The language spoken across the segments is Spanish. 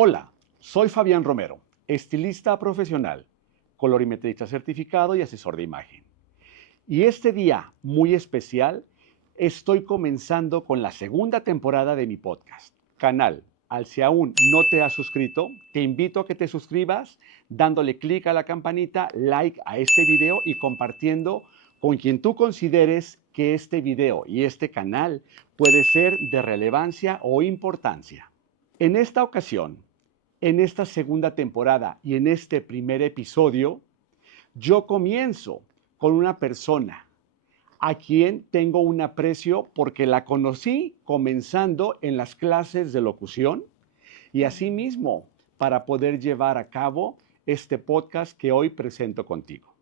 Hola, soy Fabián Romero, estilista profesional, colorimetrista certificado y asesor de imagen. Y este día muy especial, estoy comenzando con la segunda temporada de mi podcast, canal. Si aún no te has suscrito, te invito a que te suscribas dándole clic a la campanita, like a este video y compartiendo con quien tú consideres que este video y este canal puede ser de relevancia o importancia. En esta ocasión, en esta segunda temporada y en este primer episodio, yo comienzo con una persona a quien tengo un aprecio porque la conocí comenzando en las clases de locución y asimismo para poder llevar a cabo este podcast que hoy presento contigo.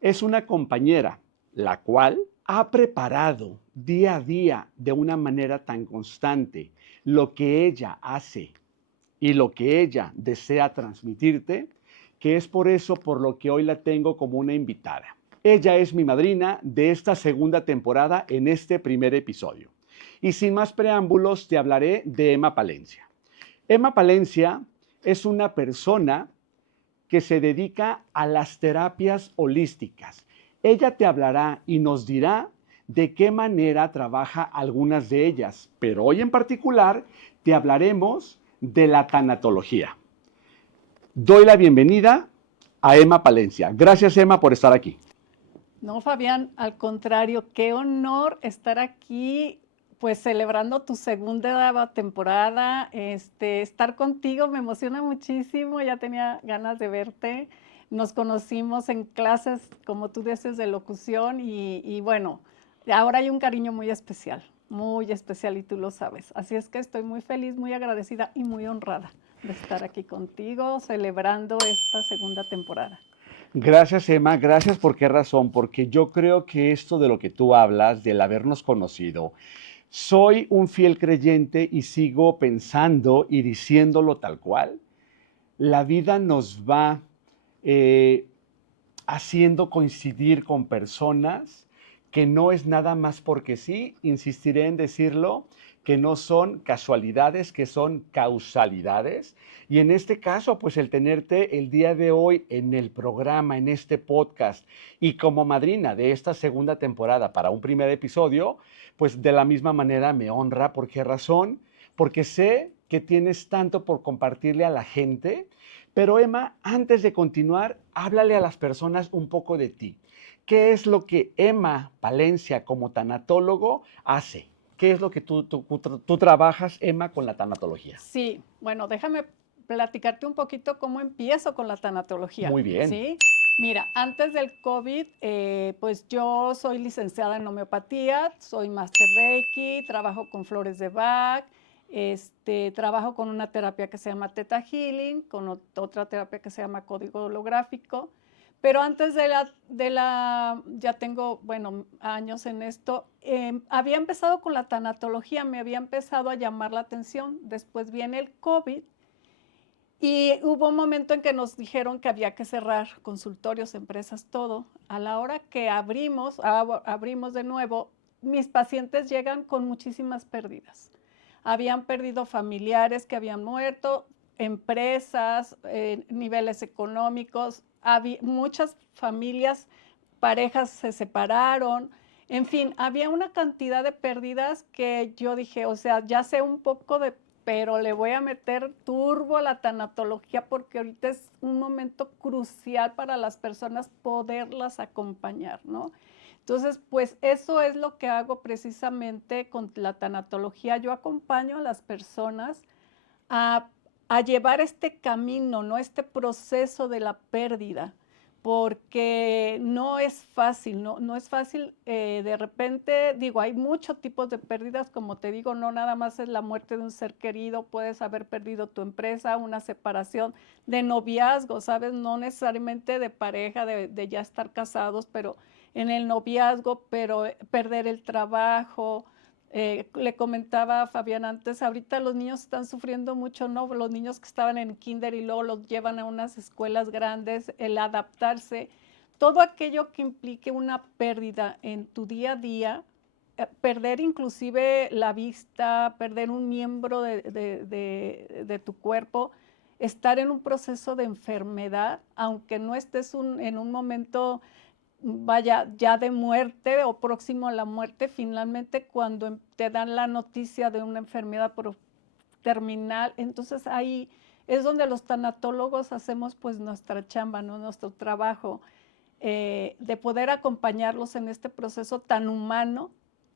Es una compañera la cual ha preparado día a día de una manera tan constante lo que ella hace y lo que ella desea transmitirte, que es por eso por lo que hoy la tengo como una invitada. Ella es mi madrina de esta segunda temporada en este primer episodio. Y sin más preámbulos, te hablaré de Emma Palencia. Emma Palencia es una persona que se dedica a las terapias holísticas. Ella te hablará y nos dirá de qué manera trabaja algunas de ellas, pero hoy en particular te hablaremos de la tanatología. Doy la bienvenida a Emma Palencia. Gracias, Emma, por estar aquí. No, Fabián, al contrario, qué honor estar aquí, pues celebrando tu segunda temporada. Estar contigo me emociona muchísimo, ya tenía ganas de verte. Nos conocimos en clases, como tú dices, de locución y bueno, ahora hay un cariño muy especial y tú lo sabes. Así es que estoy muy feliz, muy agradecida y muy honrada de estar aquí contigo celebrando esta segunda temporada. Gracias, Emma. Gracias. ¿Por qué razón? Porque yo creo que esto de lo que tú hablas, del habernos conocido, soy un fiel creyente y sigo pensando y diciéndolo tal cual. La vida nos va eh, haciendo coincidir con personas que no es nada más porque sí, insistiré en decirlo, que no son casualidades, que son causalidades. Y en este caso, pues el tenerte el día de hoy en el programa, en este podcast y como madrina de esta segunda temporada para un primer episodio, pues de la misma manera me honra. ¿Por qué razón? Porque sé que tienes tanto por compartirle a la gente. Pero Emma, antes de continuar, háblale a las personas un poco de ti. ¿Qué es lo que Emma Palencia como tanatólogo hace? ¿Qué es lo que tú trabajas, Emma, con la tanatología? Sí, bueno, déjame platicarte un poquito cómo empiezo con la tanatología, Muy bien. ¿sí? Mira, antes del COVID, pues yo soy licenciada en homeopatía, soy máster Reiki, trabajo con flores de Bach, trabajo con una terapia que se llama Theta Healing, con otra terapia que se llama código holográfico. Pero antes ya tengo, bueno, años en esto, había empezado con la tanatología, me había empezado a llamar la atención. Después viene el COVID y hubo un momento en que nos dijeron que había que cerrar consultorios, empresas, todo. A la hora que abrimos de nuevo, mis pacientes llegan con muchísimas pérdidas. Habían perdido familiares que habían muerto, empresas, niveles económicos, muchas familias, parejas se separaron, en fin, había una cantidad de pérdidas que yo dije, o sea, ya sé un poco pero le voy a meter turbo a la tanatología porque ahorita es un momento crucial para las personas poderlas acompañar, ¿no? Entonces, pues eso es lo que hago precisamente con la tanatología. Yo acompaño a las personas a, a llevar este camino, ¿no? Este proceso de la pérdida, porque no es fácil, no es fácil. De repente, digo, hay muchos tipos de pérdidas, como te digo, no nada más es la muerte de un ser querido, puedes haber perdido tu empresa, una separación de noviazgo, ¿sabes? No necesariamente de pareja, de ya estar casados, pero en el noviazgo, pero perder el trabajo. Le comentaba a Fabián antes, ahorita los niños están sufriendo mucho, ¿no? Los niños que estaban en kinder y luego los llevan a unas escuelas grandes, el adaptarse, todo aquello que implique una pérdida en tu día a día, perder inclusive la vista, perder un miembro de tu cuerpo, estar en un proceso de enfermedad, aunque no estés en un momento, vaya, ya de muerte o próximo a la muerte, finalmente cuando te dan la noticia de una enfermedad terminal, entonces ahí es donde los tanatólogos hacemos pues nuestra chamba, ¿no? Nuestro trabajo, de poder acompañarlos en este proceso tan humano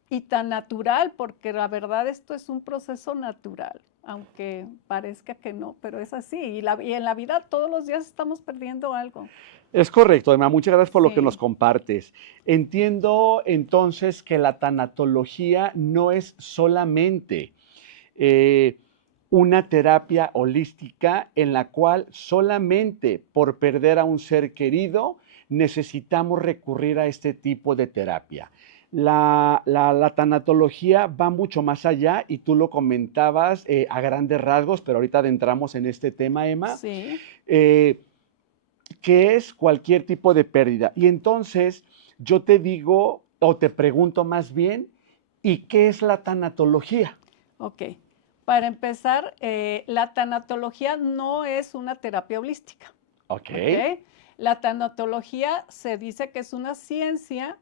y tan natural, porque la verdad esto es un proceso natural, aunque parezca que no, pero es así. Y en la vida todos los días estamos perdiendo algo. Es correcto, Emma, muchas gracias por lo que nos Sí, compartes. Entiendo entonces que la tanatología no es solamente eh, una terapia holística en la cual solamente por perder a un ser querido necesitamos recurrir a este tipo de terapia. La tanatología va mucho más allá y tú lo comentabas a grandes rasgos, pero ahorita adentramos en este tema, Emma, sí, eh, que es cualquier tipo de pérdida. Y entonces yo te digo, o te pregunto más bien, ¿y qué es la tanatología? ok. Para empezar, la tanatología no es una terapia holística, Ok, ¿ok? La tanatología se dice que es una ciencia,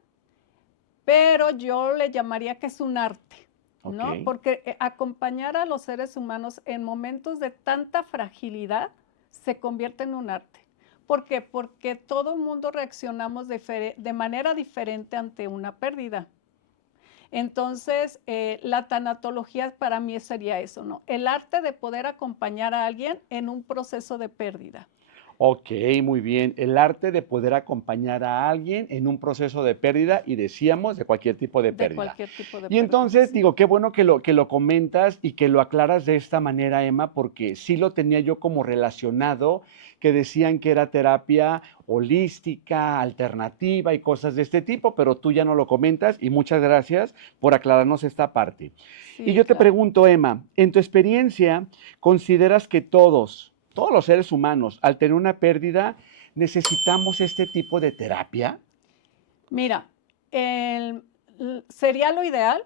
pero yo le llamaría que es un arte, ok, ¿no? Porque acompañar a los seres humanos en momentos de tanta fragilidad se convierte en un arte. ¿Por qué? Porque todo el mundo reaccionamos de manera diferente ante una pérdida. Entonces, la tanatología para mí sería eso, ¿no? El arte de poder acompañar a alguien en un proceso de pérdida. ok, muy bien. El arte de poder acompañar a alguien en un proceso de pérdida y decíamos de cualquier tipo de De pérdida. cualquier tipo de Y pérdida, entonces sí. digo, qué bueno que lo comentas y que lo aclaras de esta manera, Emma, porque sí lo tenía yo como relacionado, que decían que era terapia holística, alternativa y cosas de este tipo, pero tú ya no lo comentas y muchas gracias por aclararnos esta parte. Y Sí, yo te claro. pregunto, Emma, en tu experiencia, ¿consideras que todos los seres humanos, al tener una pérdida, necesitamos este tipo de terapia? Mira, sería lo ideal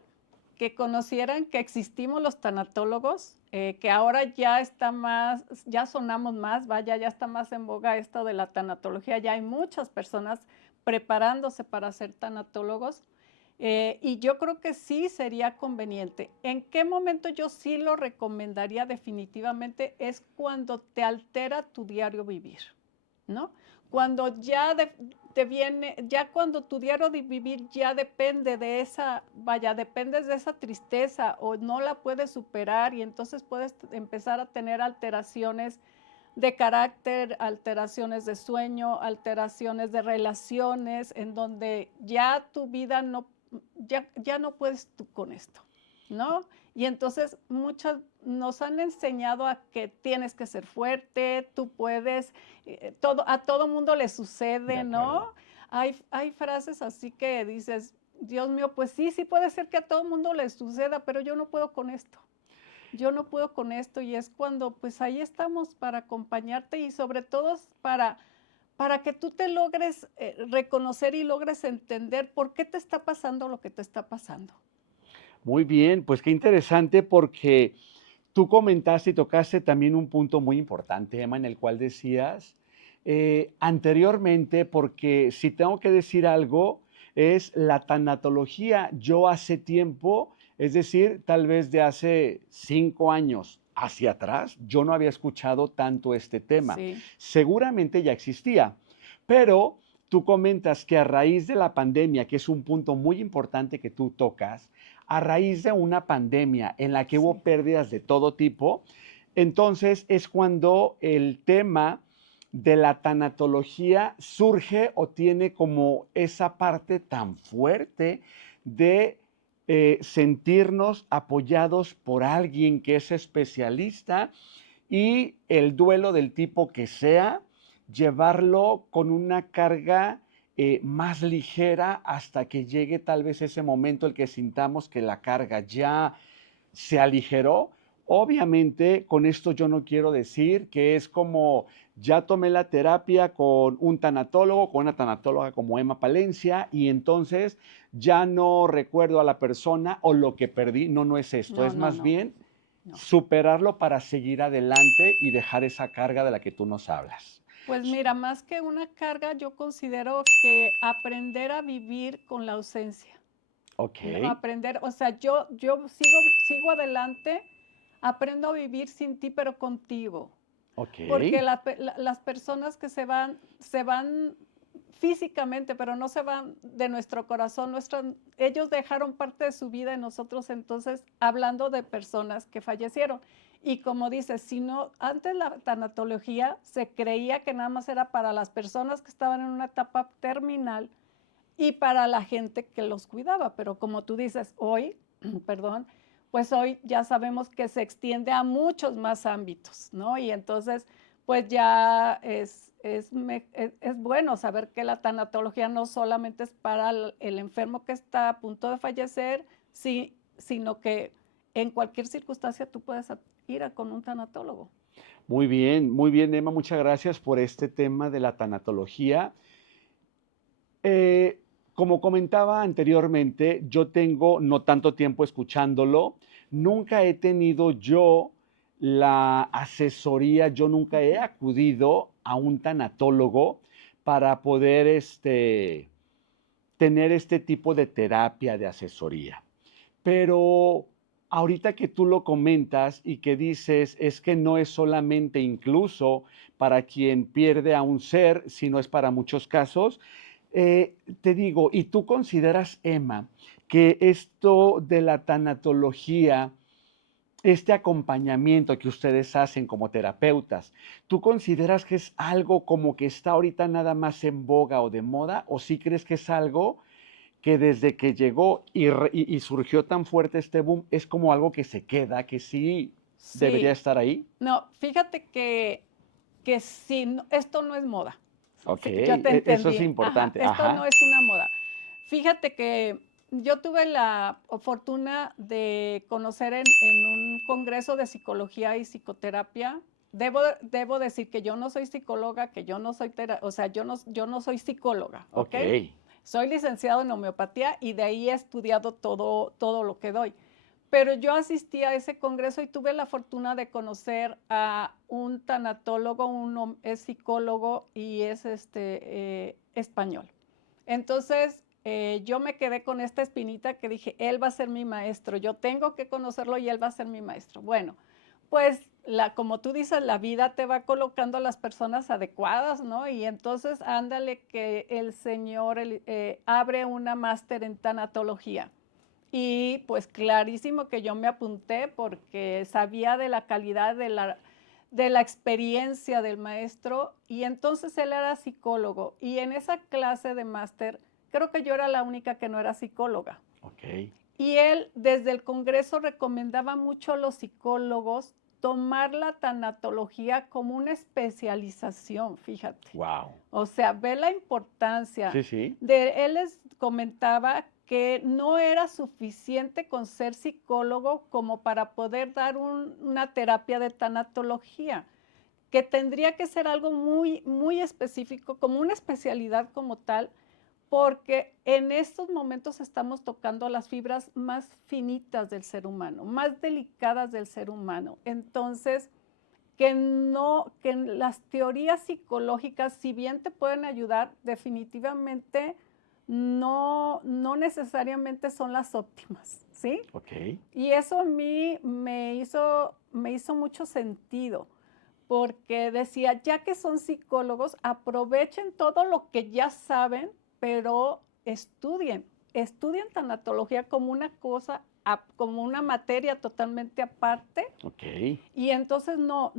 que conocieran que existimos los tanatólogos, que ahora ya está más, ya sonamos más, vaya, ya está más en boga esto de la tanatología, ya hay muchas personas preparándose para ser tanatólogos, y yo creo que sí sería conveniente. ¿En qué momento yo sí lo recomendaría definitivamente? Es cuando te altera tu diario vivir, ¿no? Cuando te viene, ya cuando tu diario de vivir ya depende de esa, vaya, dependes de esa tristeza o no la puedes superar y entonces puedes empezar a tener alteraciones de carácter, alteraciones de sueño, alteraciones de relaciones, en donde ya tu vida no, ya no puedes tú con esto, ¿no? Y entonces muchas nos han enseñado a que tienes que ser fuerte, tú puedes, a todo mundo le De sucede, ¿no? acuerdo. Hay frases así que dices, Dios mío, pues sí, sí puede ser que a todo mundo le suceda, pero yo no puedo con esto. Yo no puedo con esto y es cuando pues ahí estamos para acompañarte y sobre todo para que tú te logres reconocer y logres entender por qué te está pasando lo que te está pasando. Muy bien, pues qué interesante porque tú comentaste y tocaste también un punto muy importante, Emma, en el cual decías anteriormente, porque si tengo que decir algo, es la tanatología. Yo hace tiempo, es decir, tal vez de hace 5 años hacia atrás, yo no había escuchado tanto este tema. Sí, Seguramente ya existía, pero tú comentas que a raíz de la pandemia, que es un punto muy importante que tú tocas, a raíz de una pandemia en la que hubo sí, pérdidas de todo tipo, entonces es cuando el tema de la tanatología surge o tiene como esa parte tan fuerte de sentirnos apoyados por alguien que es especialista y el duelo del tipo que sea, llevarlo con una carga más ligera hasta que llegue tal vez ese momento el que sintamos que la carga ya se aligeró Obviamente, con esto yo no quiero decir que es como ya tomé la terapia con un tanatólogo, con una tanatóloga como Emma Palencia, y entonces ya no recuerdo a la persona o lo que perdí. No, no es esto. No, Es no, más no, bien no. superarlo para seguir adelante y dejar esa carga de la que tú nos hablas. Pues mira, más que una carga, yo considero que aprender a vivir con la ausencia. Ok, No, aprender, o sea, yo sigo adelante, aprendo a vivir sin ti, pero contigo. ok, Porque las personas que se van físicamente, pero no se van de nuestro corazón. Ellos dejaron parte de su vida en nosotros, entonces, hablando de personas que fallecieron. Y como dices, si no, antes la tanatología se creía que nada más era para las personas que estaban en una etapa terminal y para la gente que los cuidaba, pero como tú dices, hoy, perdón, pues hoy ya sabemos que se extiende a muchos más ámbitos, ¿no? Y entonces, pues ya es bueno saber que la tanatología no solamente es para el enfermo que está a punto de fallecer, sí, sino que en cualquier circunstancia tú puedes ir con un tanatólogo. muy bien, Emma, muchas gracias por este tema de la tanatología. Eh, Como comentaba anteriormente, yo tengo no tanto tiempo escuchándolo, nunca he tenido yo la asesoría, yo nunca he acudido a un tanatólogo para poder tener este tipo de terapia de asesoría. Pero ahorita que tú lo comentas y que dices, es que no es solamente incluso para quien pierde a un ser, sino es para muchos casos, te digo, ¿y tú consideras, Emma, que esto de la tanatología, este acompañamiento que ustedes hacen como terapeutas, ¿tú consideras que es algo como que está ahorita nada más en boga o de moda? ¿O sí crees que es algo que desde que llegó y surgió tan fuerte este boom, es como algo que se queda, que sí debería Sí, estar ahí? no, fíjate que sí, esto no es moda. Ok, Sí, ya te eso es entendí. Ajá, importante, esto no ajá, es una moda. Fíjate que yo tuve la fortuna de conocer en un congreso de psicología y psicoterapia. Debo decir que yo no soy psicóloga, que yo no soy, o sea, yo no soy psicóloga, ¿ok? ok, Soy licenciado en homeopatía y de ahí he estudiado todo lo que doy. Pero yo asistí a ese congreso y tuve la fortuna de conocer a un tanatólogo, es psicólogo y es español. Entonces, yo me quedé con esta espinita que dije, él va a ser mi maestro, yo tengo que conocerlo y él va a ser mi maestro. Bueno, pues como tú dices, la vida te va colocando a las personas adecuadas, ¿no? Y entonces, ándale que el señor abre una máster en tanatología. Y pues clarísimo que yo me apunté porque sabía de la calidad de la experiencia del maestro y entonces él era psicólogo y en esa clase de máster creo que yo era la única que no era psicóloga. ok, Y él desde el Congreso recomendaba mucho a los psicólogos tomar la tanatología como una especialización, fíjate. wow, O sea, ve la importancia sí, sí, él les comentaba que no era suficiente con ser psicólogo como para poder dar una terapia de tanatología, que tendría que ser algo muy específico, como una especialidad como tal, porque en estos momentos estamos tocando las fibras más finitas del ser humano, más delicadas del ser humano. Entonces, que las teorías psicológicas, si bien te pueden ayudar, definitivamente no necesariamente son las óptimas, ¿sí? ok, Y eso a mí me hizo mucho sentido, porque decía, ya que son psicólogos, aprovechen todo lo que ya saben, pero estudien tanatología como una cosa, como una materia totalmente aparte ok, y entonces no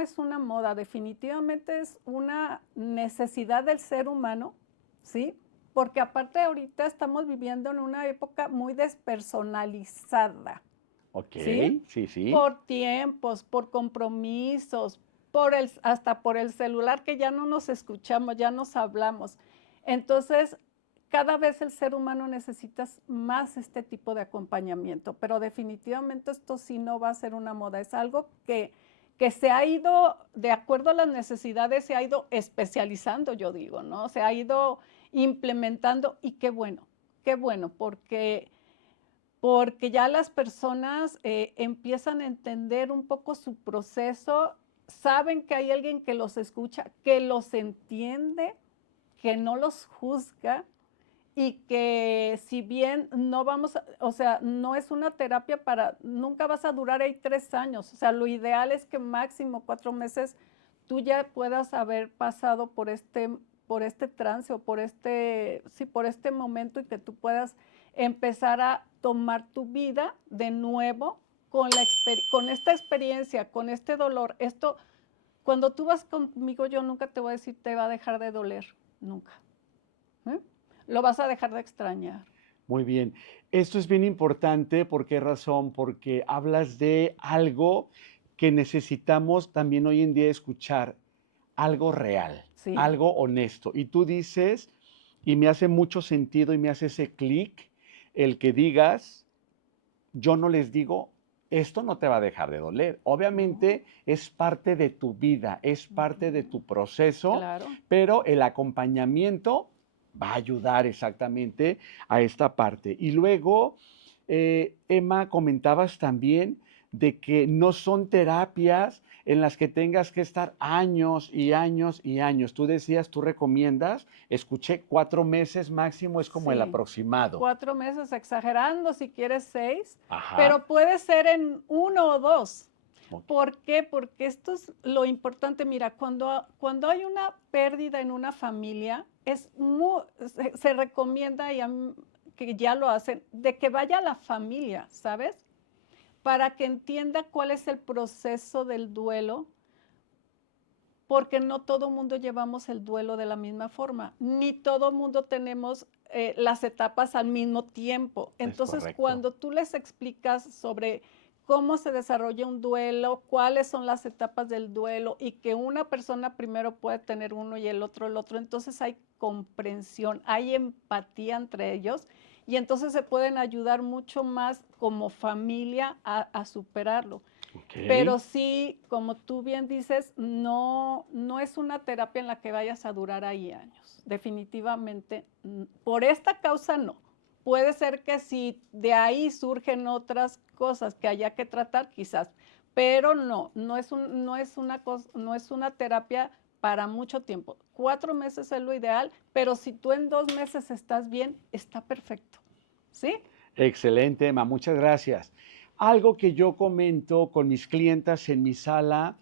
es una moda, definitivamente es una necesidad del ser humano, ¿sí? Porque aparte ahorita estamos viviendo en una época muy despersonalizada, ok, ¿sí? sí, sí, Por tiempos, por compromisos, hasta por el celular que ya no nos escuchamos, ya nos hablamos. Entonces, cada vez el ser humano necesita más este tipo de acompañamiento, pero definitivamente esto sí no va a ser una moda, es algo que se ha ido, de acuerdo a las necesidades, se ha ido especializando, yo digo, ¿no? Se ha ido implementando y qué bueno, porque ya las personas empiezan a entender un poco su proceso, saben que hay alguien que los escucha, que los entiende, que no los juzga y que si bien no vamos, o sea, no es una terapia para, nunca vas a durar ahí 3 años, o sea, lo ideal es que máximo 4 meses tú ya puedas haber pasado por este trance o sí, por este momento y que tú puedas empezar a tomar tu vida de nuevo con esta experiencia, con este dolor. Esto, cuando tú vas conmigo, yo nunca te voy a decir te va a dejar de doler, nunca. ¿Eh? Lo vas a dejar de extrañar. Muy bien. Esto es bien importante. ¿Por qué razón? Porque hablas de algo que necesitamos también hoy en día escuchar, algo real, Sí, algo honesto. Y tú dices, y me hace mucho sentido y me hace ese clic, el que digas, yo no les digo, esto no te va a dejar de doler. no, Obviamente es parte de tu vida, es parte de tu proceso, claro. pero el acompañamiento va a ayudar exactamente a esta parte. Y luego, Emma, comentabas también de que no son terapias en las que tengas que estar años y años y años. Tú decías, tú recomiendas, escuché 4 meses máximo, es como el Sí, aproximado. 4 meses, exagerando si quieres 6, Ajá. pero puede ser en 1 o 2. Ok. ¿Por qué? Porque esto es lo importante. Mira, cuando hay una pérdida en una familia, se recomienda, que ya lo hacen, de que vaya la familia, ¿sabes? Para que entienda cuál es el proceso del duelo, porque no todo mundo llevamos el duelo de la misma forma, ni todo mundo tenemos las etapas al mismo tiempo. Es Entonces, correcto. cuando tú les explicas sobre cómo se desarrolla un duelo, cuáles son las etapas del duelo y que una persona primero puede tener uno y el otro, entonces hay comprensión, hay empatía entre ellos y entonces se pueden ayudar mucho más como familia a superarlo. Ok. Pero sí, como tú bien dices, no es una terapia en la que vayas a durar ahí años. Definitivamente, por esta causa no. Puede ser que si de ahí surgen otras cosas que haya que tratar, quizás, pero no es una terapia para mucho tiempo. 4 meses es lo ideal, pero si tú en 2 meses estás bien, está perfecto. ¿Sí? Excelente, Emma, muchas gracias. Algo que yo comento con mis clientas en mi sala,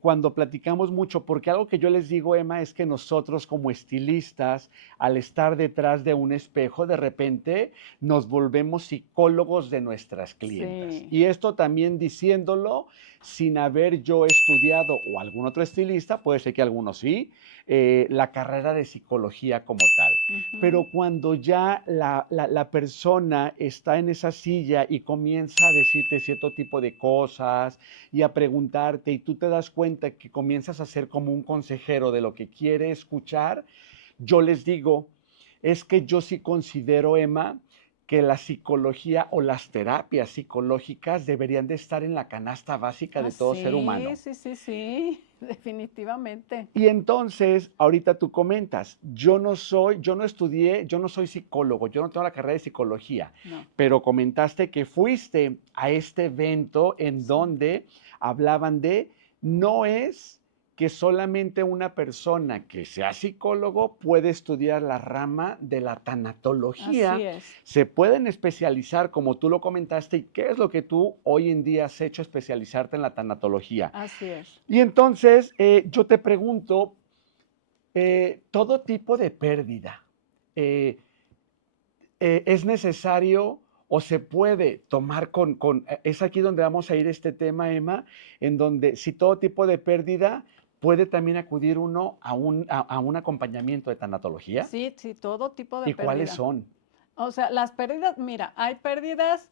cuando platicamos mucho, porque algo que yo les digo, Emma, es que nosotros como estilistas, al estar detrás de un espejo, de repente nos volvemos psicólogos de nuestras clientas. Sí, Y esto también diciéndolo sin haber yo estudiado, o algún otro estilista, puede ser que algunos sí, la carrera de psicología como tal. ujú, Pero cuando ya la persona está en esa silla y comienza a decirte cierto tipo de cosas y a preguntarte y tú te das cuenta que comienzas a ser como un consejero de lo que quiere escuchar, yo les digo, es que yo sí considero, Emma, que la psicología o las terapias psicológicas deberían de estar en la canasta básica ah, de todo ser sí, humano. sí, sí, sí, definitivamente. Y entonces, ahorita tú comentas, yo no estudié, yo no soy psicólogo, yo no tengo la carrera de psicología, No, pero comentaste que fuiste a este evento en sí, donde hablaban de, no es que solamente una persona que sea psicólogo puede estudiar la rama de la así tanatología, es, se pueden especializar, como tú lo comentaste, y qué es lo que tú hoy en día has hecho especializarte en la tanatología. así es. Y entonces yo te pregunto, todo tipo de pérdida, eh, ¿es necesario o se puede tomar es aquí donde vamos a ir este tema, Emma, en donde si todo tipo de pérdida puede también acudir uno a un acompañamiento de tanatología? Sí, sí, todo tipo de ¿Y cuáles pérdida. son? O sea, las pérdidas, mira, hay pérdidas,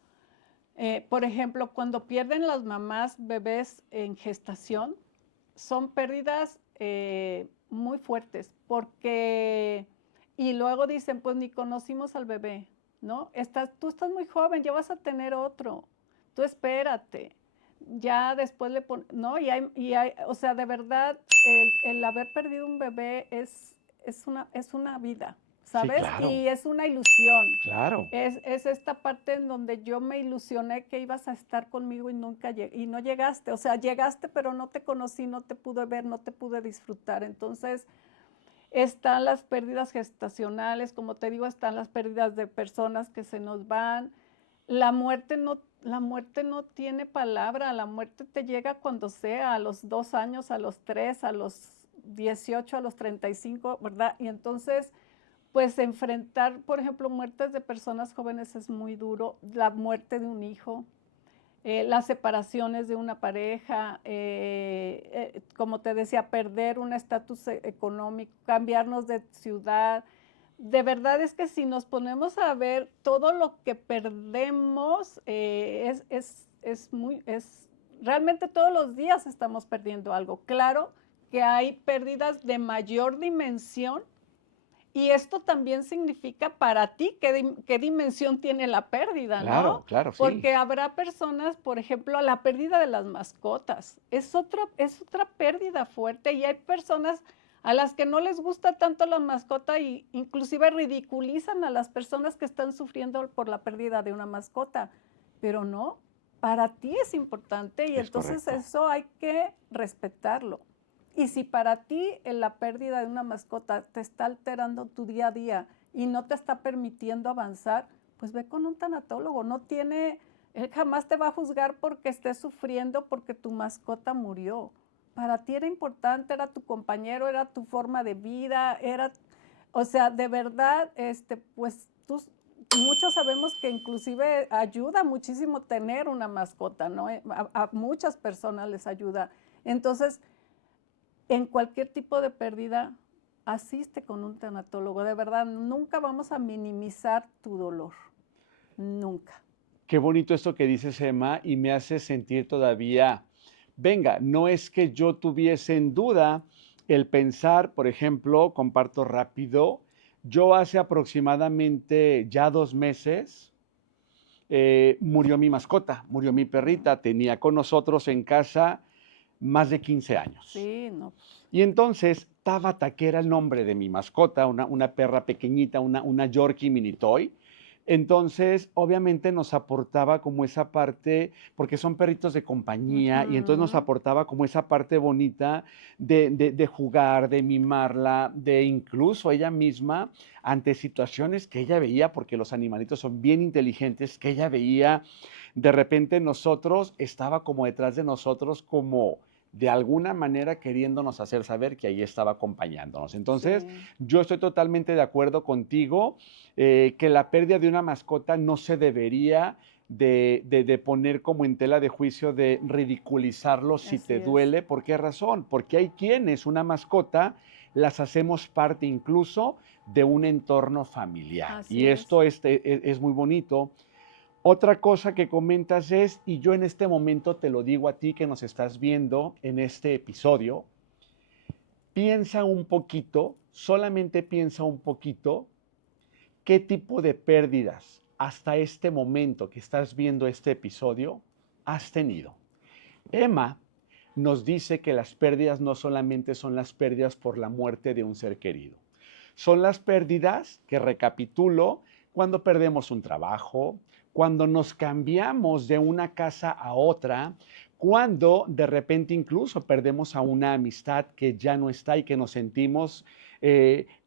por ejemplo, cuando pierden las mamás bebés en gestación, son pérdidas muy fuertes porque Y luego dicen, pues ni conocimos al bebé, ¿no? Tú estás muy joven, ya vas a tener otro, tú espérate. Ya después ¿no? O sea, de verdad, el haber perdido un bebé es una vida, Sí, ¿sabes? claro, Y es una ilusión. claro. Es esta parte en donde yo me ilusioné que ibas a estar conmigo y y no llegaste. O sea, llegaste, pero no te conocí, no te pude ver, no te pude disfrutar. Entonces, están las pérdidas gestacionales, como te digo, están las pérdidas de personas que se nos van. La muerte no tiene palabra, la muerte te llega cuando sea, a los 2 años, a los 3, a los 18, a los 35, ¿verdad? Y entonces, pues enfrentar, por ejemplo, muertes de personas jóvenes es muy duro, la muerte de un hijo, las separaciones de una pareja, como te decía, perder un estatus económico, cambiarnos de ciudad. De verdad es que si nos ponemos a ver todo lo que perdemos, realmente todos los días estamos perdiendo algo. Claro que hay pérdidas de mayor dimensión y esto también significa para ti qué dimensión tiene la pérdida, ¿no? Claro, claro, sí. Porque habrá personas, por ejemplo, la pérdida de las mascotas, es otra pérdida fuerte y hay personas a las que no les gusta tanto la mascota y inclusive ridiculizan a las personas que están sufriendo por la pérdida de una mascota, pero no, para ti es importante y Es entonces correcto. eso hay que respetarlo. Y si para ti la pérdida de una mascota te está alterando tu día a día y no te está permitiendo avanzar, pues ve con un tanatólogo. Él jamás te va a juzgar porque estés sufriendo porque tu mascota murió. Para ti era importante, era tu compañero, era tu forma de vida, o sea, de verdad, pues muchos sabemos que inclusive ayuda muchísimo tener una mascota, ¿no? A muchas personas les ayuda. Entonces, en cualquier tipo de pérdida, asiste con un tanatólogo. De verdad, nunca vamos a minimizar tu dolor. Nunca. Qué bonito esto que dices, Emma, y me hace sentir todavía, venga, no es que yo tuviese en duda el pensar, por ejemplo, comparto rápido, yo hace aproximadamente ya 2 meses murió mi mascota, murió mi perrita, tenía con nosotros en casa más de 15 años. Sí, no. Y entonces, Tabata, que era el nombre de mi mascota, una perra pequeñita, una Yorkie mini toy, entonces obviamente nos aportaba como esa parte, porque son perritos de compañía, y entonces nos Ujú. aportaba como esa parte bonita de jugar, de mimarla, de incluso ella misma, ante situaciones que ella veía, porque los animalitos son bien inteligentes, que ella veía, de repente nosotros, estaba como detrás de nosotros, como de alguna manera queriéndonos hacer saber que ahí estaba acompañándonos. Entonces, Sí, yo estoy totalmente de acuerdo contigo, que la pérdida de una mascota no se debería de poner como en tela de juicio, de ridiculizarlo si así te es. duele. ¿Por qué razón? Porque hay quienes una mascota las hacemos parte incluso de un entorno familiar. Así Y es. esto es muy bonito. Otra cosa que comentas es, y yo en este momento te lo digo a ti que nos estás viendo en este episodio, piensa un poquito, solamente piensa un poquito, qué tipo de pérdidas hasta este momento que estás viendo este episodio has tenido. Emma nos dice que las pérdidas no solamente son las pérdidas por la muerte de un ser querido, son las pérdidas, que recapitulo, cuando perdemos un trabajo, cuando nos cambiamos de una casa a otra, cuando de repente incluso perdemos a una amistad que ya no está y que nos sentimos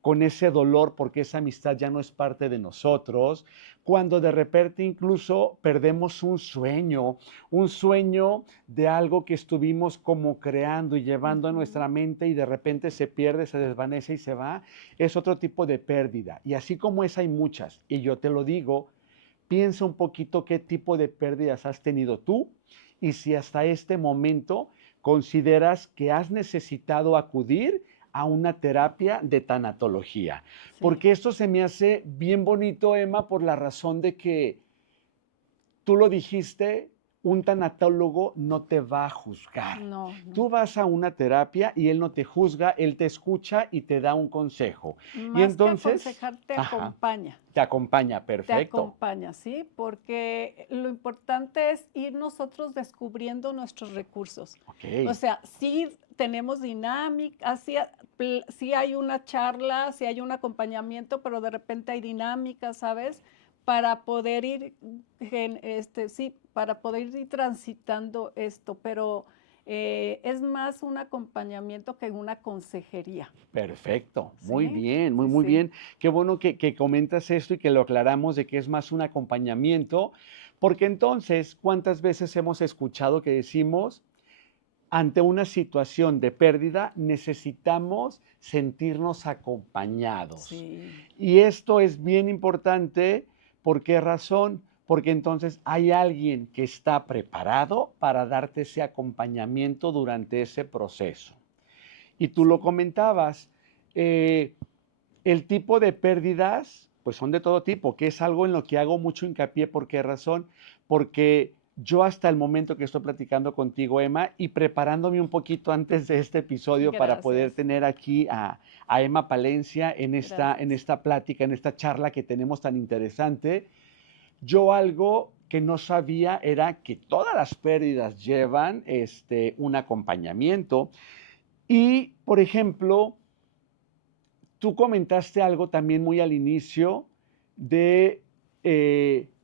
con ese dolor porque esa amistad ya no es parte de nosotros, cuando de repente incluso perdemos un sueño de algo que estuvimos como creando y llevando a Ujú. nuestra mente y de repente se pierde, se desvanece y se va, es otro tipo de pérdida. Y así como esa hay muchas, y yo te lo digo, piensa un poquito qué tipo de pérdidas has tenido tú y si hasta este momento consideras que has necesitado acudir a una terapia de tanatología. Sí, Porque esto se me hace bien bonito, Emma, por la razón de que tú lo dijiste, un tanatólogo no te va a juzgar. No, Tú no. vas a una terapia y él no te juzga, él te escucha y te da un consejo. Y Más que entonces, aconsejar, te ajá, acompaña. te acompaña, Te perfecto. acompaña, ¿sí? Porque lo importante es ir nosotros descubriendo nuestros recursos. Ok, O sea, sí tenemos dinámica, sí hay una charla, sí hay un acompañamiento, pero de repente hay dinámicas, ¿sabes? Para poder ir, sí, para poder ir transitando esto, pero es más un acompañamiento que una consejería, perfecto. Muy ¿sí? bien, muy, Sí, muy sí. bien. Qué bueno que comentas esto y que lo aclaramos de que es más un acompañamiento, porque entonces, ¿cuántas veces hemos escuchado que decimos, ante una situación de pérdida, necesitamos sentirnos acompañados? Sí. Y esto es bien importante. ¿Por qué razón? Porque entonces hay alguien que está preparado para darte ese acompañamiento durante ese proceso. Y tú lo Sí, comentabas, eh, el tipo de pérdidas, pues son de todo tipo, que es algo en lo que hago mucho hincapié. ¿Por qué razón? Porque yo hasta el momento que estoy platicando contigo, Emma, y preparándome un poquito antes de este episodio para poder gracias, tener aquí a Emma Palencia en gracias. esta plática, en esta charla que tenemos tan interesante, yo algo que no sabía era que todas las pérdidas llevan un acompañamiento. Y, por ejemplo, tú comentaste algo también muy al inicio de,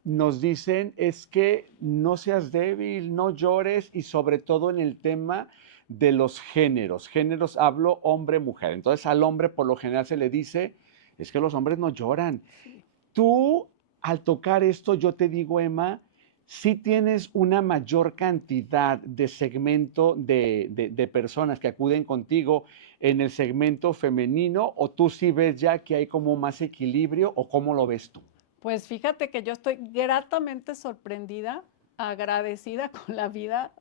nos dicen, es que no seas débil, no llores, y sobre todo en el tema de los géneros. Géneros hablo hombre, mujer. Entonces al hombre por lo general se le dice, es que los hombres no lloran. Sí. Tú, al tocar esto, yo te digo, Emma, si tienes una mayor cantidad de segmento de personas que acuden contigo en el segmento femenino, o tú sí ves ya que hay como más equilibrio, o cómo lo ves tú. Pues fíjate que yo estoy gratamente sorprendida, agradecida con la vida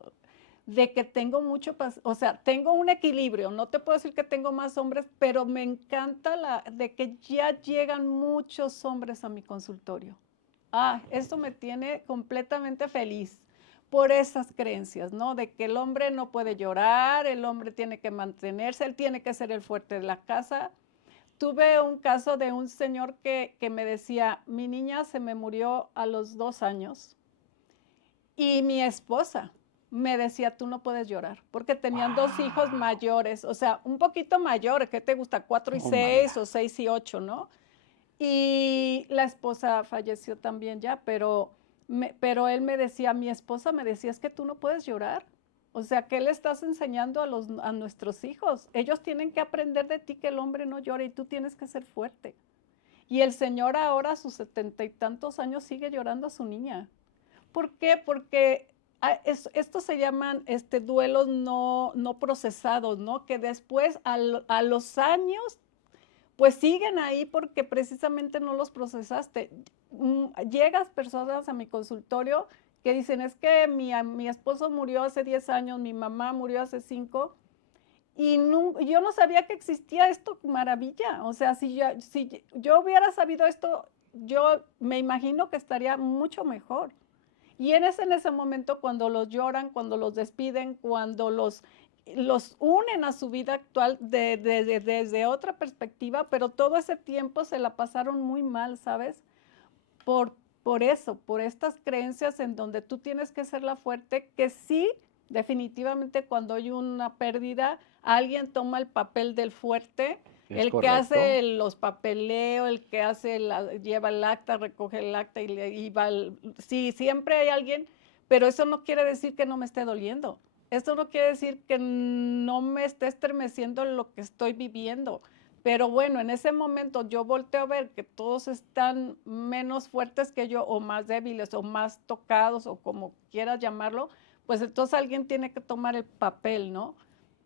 de que tengo mucho, o sea, tengo un equilibrio. No te puedo decir que tengo más hombres, pero me encanta de que ya llegan muchos hombres a mi consultorio. Ah, esto me tiene completamente feliz por esas creencias, ¿no? De que el hombre no puede llorar, el hombre tiene que mantenerse, él tiene que ser el fuerte de la casa. Tuve un caso de un señor que me decía, mi niña se me murió a los 2 años y mi esposa me decía, tú no puedes llorar, porque tenían dos hijos ¡Wow! mayores, o sea, un poquito mayores, ¿qué te gusta? Cuatro y Tómala. seis o 6 y 8, ¿no? Y la esposa falleció también ya, pero él me decía, mi esposa me decía, es que tú no puedes llorar. O sea, ¿qué le estás enseñando a nuestros hijos? Ellos tienen que aprender de ti que el hombre no llora y tú tienes que ser fuerte. Y el señor ahora a sus 70 y tantos años sigue llorando a su niña. ¿Por qué? Porque estos se llaman duelos no procesados, ¿no? Que después a los años pues siguen ahí porque precisamente no los procesaste. Llegas personas a mi consultorio que dicen, es que mi esposo murió hace 10 años, mi mamá murió hace 5, y yo no sabía que existía esto, maravilla. O sea, si yo hubiera sabido esto, yo me imagino que estaría mucho mejor. Y en ese momento cuando los lloran, cuando los despiden, cuando los unen a su vida actual desde otra perspectiva, pero todo ese tiempo se la pasaron muy mal, ¿sabes? Por, por eso, por estas creencias en donde tú tienes que ser la fuerte, que sí, definitivamente cuando hay una pérdida, alguien toma el papel del fuerte, ¿Es el que correcto? hace los papeleos, el que lleva el acta, recoge el acta y va sí, siempre hay alguien, pero eso no quiere decir que no me esté doliendo. Eso no quiere decir que no me esté estremeciendo lo que estoy viviendo. Pero bueno, en ese momento yo volteo a ver que todos están menos fuertes que yo, o más débiles, o más tocados, o como quieras llamarlo, pues entonces alguien tiene que tomar el papel, ¿no?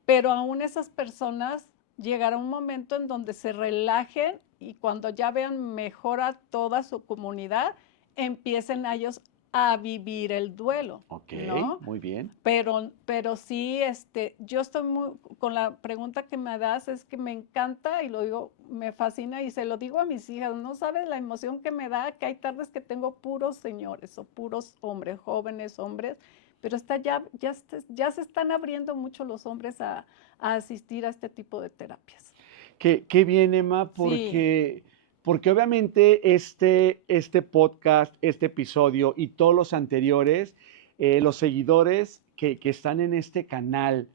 Pero aún esas personas llegará un momento en donde se relajen y cuando ya vean mejor a toda su comunidad, empiecen a ellos a vivir el duelo, Ok, ¿no? muy bien. Pero sí, yo estoy muy, con la pregunta que me das, es que me encanta y lo digo, me fascina y se lo digo a mis hijas, no sabes la emoción que me da, que hay tardes que tengo puros señores o puros hombres, jóvenes hombres, pero ya se están abriendo mucho los hombres a asistir a este tipo de terapias. Qué bien, Emma, Sí, porque obviamente este podcast, este episodio y todos los anteriores, los seguidores que están en este canal,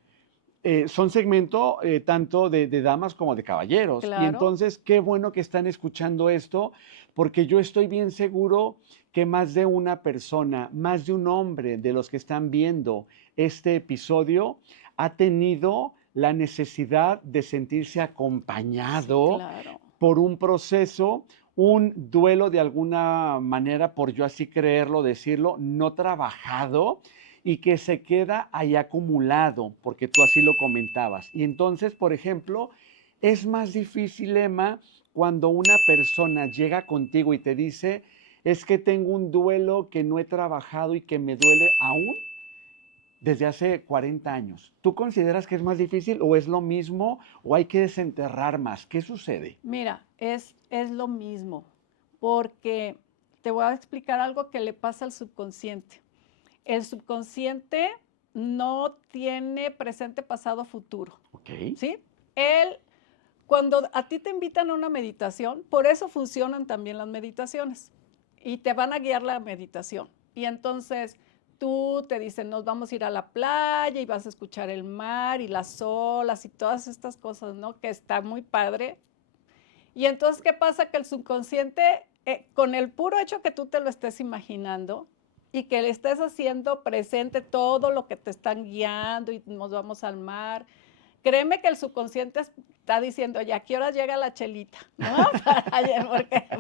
son segmento tanto de damas como de caballeros. Y claro, entonces, qué bueno que están escuchando esto, porque yo estoy bien seguro que más de una persona, más de un hombre de los que están viendo este episodio, ha tenido la necesidad de sentirse sí, acompañado claro. por un proceso, un duelo de alguna manera, por yo así creerlo, decirlo, no trabajado y que se queda ahí acumulado, porque tú así lo comentabas. Y entonces, por ejemplo, es más difícil, Emma, cuando una persona llega contigo y te dice, es que tengo un duelo que no he trabajado y que me duele aún desde hace 40 años. ¿Tú consideras que es más difícil o es lo mismo o hay que desenterrar más? ¿Qué sucede? Mira, es lo mismo, porque te voy a explicar algo que le pasa al subconsciente. El subconsciente no tiene presente, pasado, futuro, Ok, ¿sí? Él, cuando a ti te invitan a una meditación, por eso funcionan también las meditaciones y te van a guiar la meditación. Y entonces tú te dicen, nos vamos a ir a la playa y vas a escuchar el mar y las olas y todas estas cosas, ¿no? Que está muy padre. Y entonces, ¿qué pasa? Que el subconsciente, con el puro hecho que tú te lo estés imaginando y que le estés haciendo presente todo lo que te están guiando y nos vamos al mar, créeme que el subconsciente está diciendo, ya, ¿a qué hora llega la chelita? ¿No?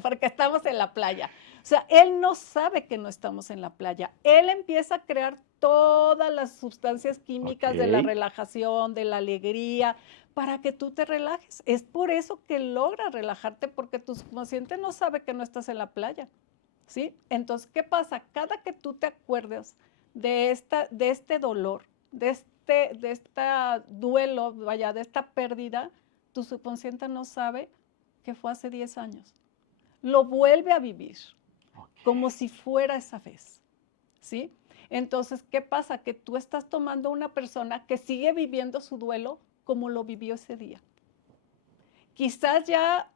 Porque estamos en la playa. O sea, él no sabe que no estamos en la playa. Él empieza a crear todas las sustancias químicas de la ok. relajación, de la alegría, para que tú te relajes. Es por eso que logra relajarte, porque tu subconsciente no sabe que no estás en la playa. ¿Sí? Entonces, ¿qué pasa? Cada que tú te acuerdes de este dolor, de este duelo, vaya, de esta pérdida, tu subconsciente no sabe que fue hace 10 años. Lo vuelve a vivir como si fuera esa vez, ¿sí? Entonces, ¿qué pasa? Que tú estás tomando una persona que sigue viviendo su duelo como lo vivió ese día. Quizás ya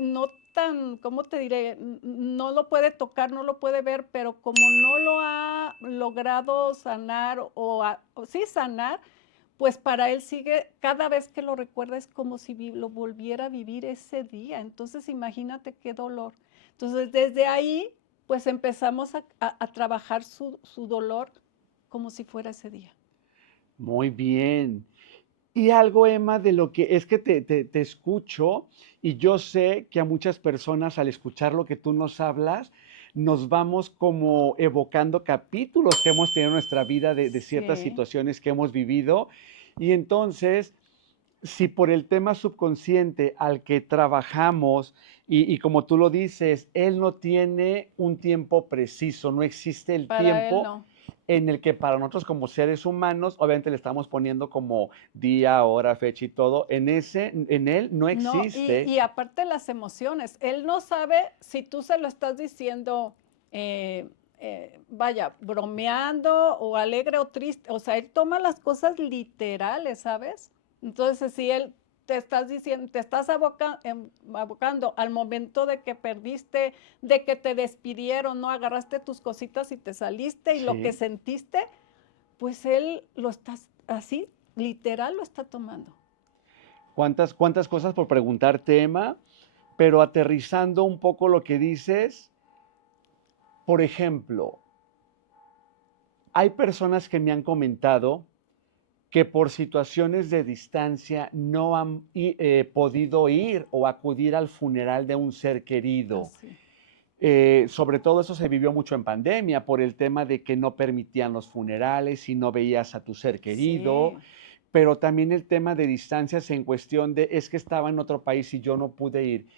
no tan, ¿cómo te diré? No lo puede tocar, no lo puede ver, pero como no lo ha logrado sanar o sí sanar, pues para él sigue, cada vez que lo recuerda es como si lo volviera a vivir ese día. Entonces imagínate qué dolor. Entonces desde ahí, pues empezamos a trabajar su dolor como si fuera ese día. Muy bien. Y algo, Emma, de lo que es que te escucho y yo sé que a muchas personas al escuchar lo que tú nos hablas, nos vamos como evocando capítulos que hemos tenido en nuestra vida de ciertas Sí, situaciones que hemos vivido. Y entonces, si por el tema subconsciente al que trabajamos y como tú lo dices, él no tiene un tiempo preciso, no existe el para él tiempo no. en el que para nosotros como seres humanos, obviamente le estamos poniendo como día, hora, fecha y todo, en él no No, existe. y aparte las emociones, él no sabe si tú se lo estás diciendo, vaya, bromeando o alegre o triste, o sea, él toma las cosas literales, ¿sabes? Entonces, si él te estás diciendo, te estás abocando al momento de que perdiste, de que te despidieron, ¿no? Agarraste tus cositas y te saliste y lo que Sí. sentiste, pues él lo estás así, literal lo está tomando. ¿Cuántas cosas por preguntar tema? Pero aterrizando un poco lo que dices, por ejemplo, hay personas que me han comentado que por situaciones de distancia no han podido ir o acudir al funeral de un ser querido. Así. Sobre todo eso se vivió mucho en pandemia por el tema de que no permitían los funerales y no veías a tu ser querido, Sí, pero también el tema de distancias en cuestión de es que estaba en otro país y yo no pude ir.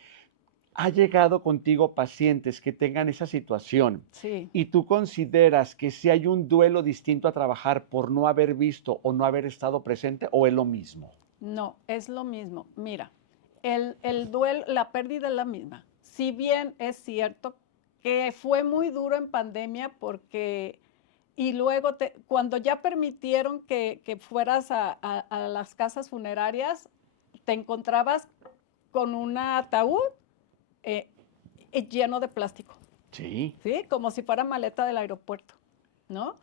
¿Ha llegado contigo pacientes que tengan esa situación sí. y tú consideras que si hay un duelo distinto a trabajar por no haber visto o no haber estado presente o es lo mismo? No, es lo mismo. Mira, el duelo, la pérdida es la misma. Si bien es cierto que fue muy duro en pandemia porque y luego cuando ya permitieron que fueras a las casas funerarias, te encontrabas con un ataúd eh, lleno de plástico, Sí, ¿sí? Como si fuera maleta del aeropuerto, ¿no?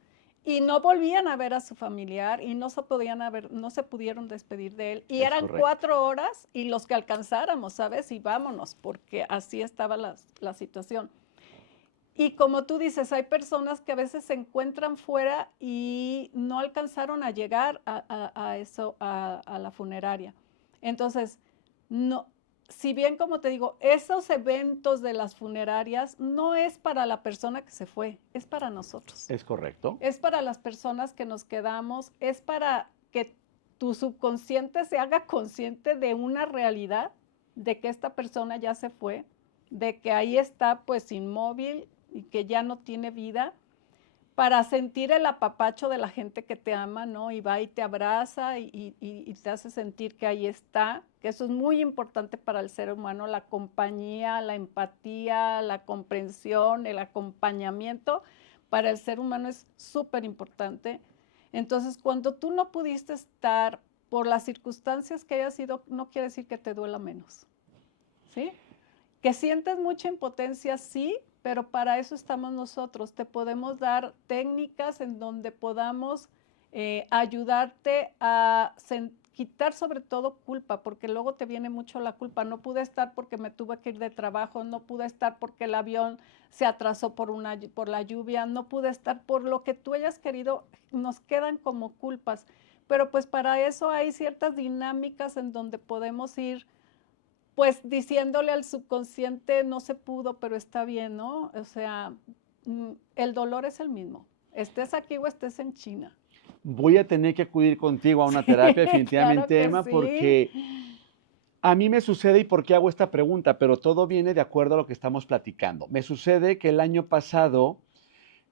Y no volvían a ver a su familiar y no se pudieron despedir de él. Y es eran correcto. 4 horas y los que alcanzáramos, ¿sabes? Y vámonos, porque así estaba la situación. Y como tú dices, hay personas que a veces se encuentran fuera y no alcanzaron a llegar a la funeraria. Entonces, no, si bien como te digo, esos eventos de las funerarias no es para la persona que se fue, es para nosotros. Es correcto. Es para las personas que nos quedamos, es para que tu subconsciente se haga consciente de una realidad, de que esta persona ya se fue, de que ahí está pues inmóvil y que ya no tiene vida, para sentir el apapacho de la gente que te ama, ¿no? Y va y te abraza y te hace sentir que ahí está, que eso es muy importante para el ser humano, la compañía, la empatía, la comprensión, el acompañamiento, para el ser humano es súper importante. Entonces, cuando tú no pudiste estar por las circunstancias que haya sido, no quiere decir que te duela menos, ¿sí? Que sientes mucha impotencia, sí, pero para eso estamos nosotros. Te podemos dar técnicas en donde podamos ayudarte a quitar sobre todo culpa, porque luego te viene mucho la culpa. No pude estar porque me tuve que ir de trabajo, no pude estar porque el avión se atrasó por la lluvia, no pude estar por lo que tú hayas querido, nos quedan como culpas. Pero pues para eso hay ciertas dinámicas en donde podemos ir pues diciéndole al subconsciente no se pudo, pero está bien, ¿no? O sea, el dolor es el mismo, estés aquí o estés en China. Voy a tener que acudir contigo a una terapia Sí, claro definitivamente, que Emma, sí. porque a mí me sucede, y por qué hago esta pregunta, pero todo viene de acuerdo a lo que estamos platicando. Me sucede que el año pasado,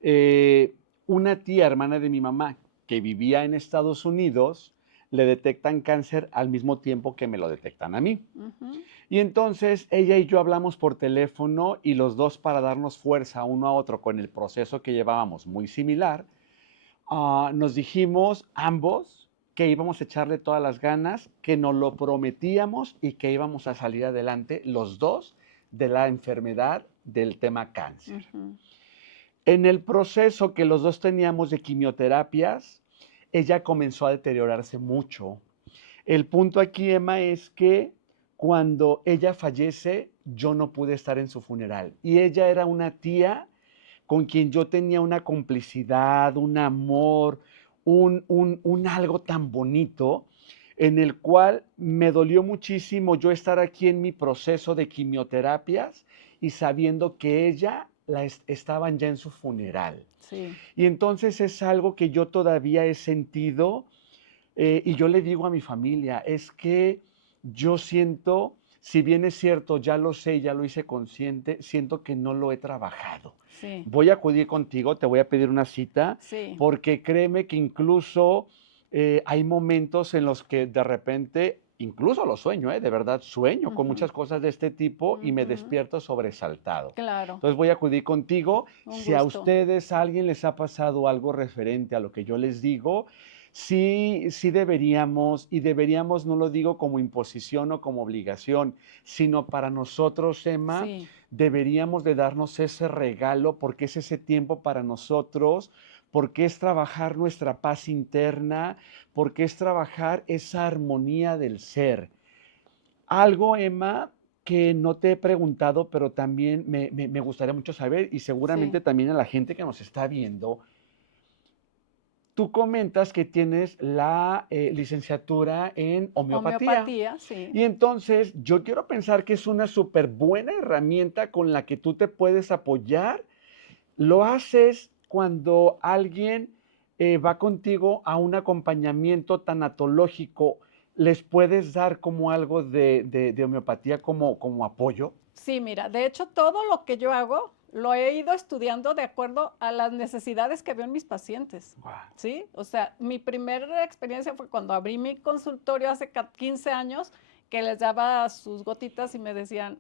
eh, una tía hermana de mi mamá que vivía en Estados Unidos, le detectan cáncer al mismo tiempo que me lo detectan a mí. Ujú. Y entonces ella y yo hablamos por teléfono y los dos para darnos fuerza uno a otro con el proceso que llevábamos muy similar, nos dijimos ambos que íbamos a echarle todas las ganas, que nos lo prometíamos y que íbamos a salir adelante los dos de la enfermedad del tema cáncer. Ujú. En el proceso que los dos teníamos de quimioterapias, ella comenzó a deteriorarse mucho. El punto aquí, Emma, es que cuando ella fallece, yo no pude estar en su funeral. Y ella era una tía con quien yo tenía una complicidad, un amor, un algo tan bonito, en el cual me dolió muchísimo yo estar aquí en mi proceso de quimioterapias y sabiendo que ella estaban ya en su funeral. Sí. Y entonces es algo que yo todavía he sentido, y yo le digo a mi familia, es que yo siento, si bien es cierto, ya lo sé, ya lo hice consciente, siento que no lo he trabajado. Sí. Voy a acudir contigo, te voy a pedir una cita, Sí. porque créeme que incluso hay momentos en los que de repente, incluso lo sueño, de verdad sueño con Ujú. muchas cosas de este tipo y me Ujú. despierto sobresaltado. Claro, Entonces voy a acudir contigo. un Si a gusto. ustedes, a alguien les ha pasado algo referente a lo que yo les digo, sí, sí deberíamos, y deberíamos, no lo digo como imposición o como obligación, sino para nosotros, Emma, Sí. deberíamos de darnos ese regalo porque es ese tiempo para nosotros, porque es trabajar nuestra paz interna, porque es trabajar esa armonía del ser. Algo, Emma, que no te he preguntado, pero también me gustaría mucho saber, y Sí. seguramente también a la gente que nos está viendo. Tú comentas que tienes la licenciatura en homeopatía. Homeopatía, sí. Y entonces yo quiero pensar que es una súper buena herramienta con la que tú te puedes apoyar. Lo haces cuando alguien va contigo a un acompañamiento tanatológico. ¿Les puedes dar como algo de homeopatía como apoyo? Sí, mira, de hecho todo lo que yo hago lo he ido estudiando de acuerdo a las necesidades que veo en mis pacientes, Guau. ¿sí? O sea, mi primera experiencia fue cuando abrí mi consultorio hace 15 años, que les daba sus gotitas y me decían,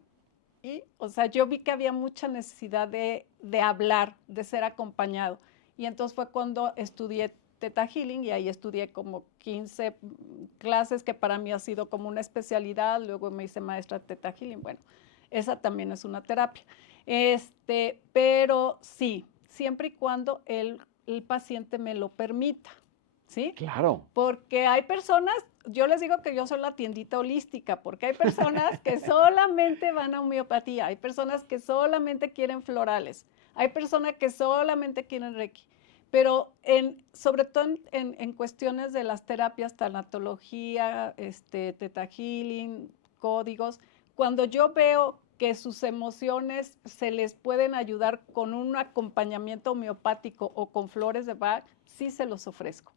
o sea, yo vi que había mucha necesidad de hablar, de ser acompañado. Y entonces fue cuando estudié Theta Healing y ahí estudié como 15 clases que para mí ha sido como una especialidad. Luego me hice maestra de Theta Healing. Bueno, esa también es una terapia. Pero sí, siempre y cuando el paciente me lo permita, ¿sí? Claro. Porque hay personas, yo les digo que yo soy la tiendita holística, porque hay personas que solamente van a homeopatía, hay personas que solamente quieren florales, hay personas que solamente quieren Reiki. Pero sobre todo en cuestiones de las terapias, tanatología, Theta Healing, códigos, cuando yo veo que sus emociones se les pueden ayudar con un acompañamiento homeopático o con flores de Bach, sí se los ofrezco.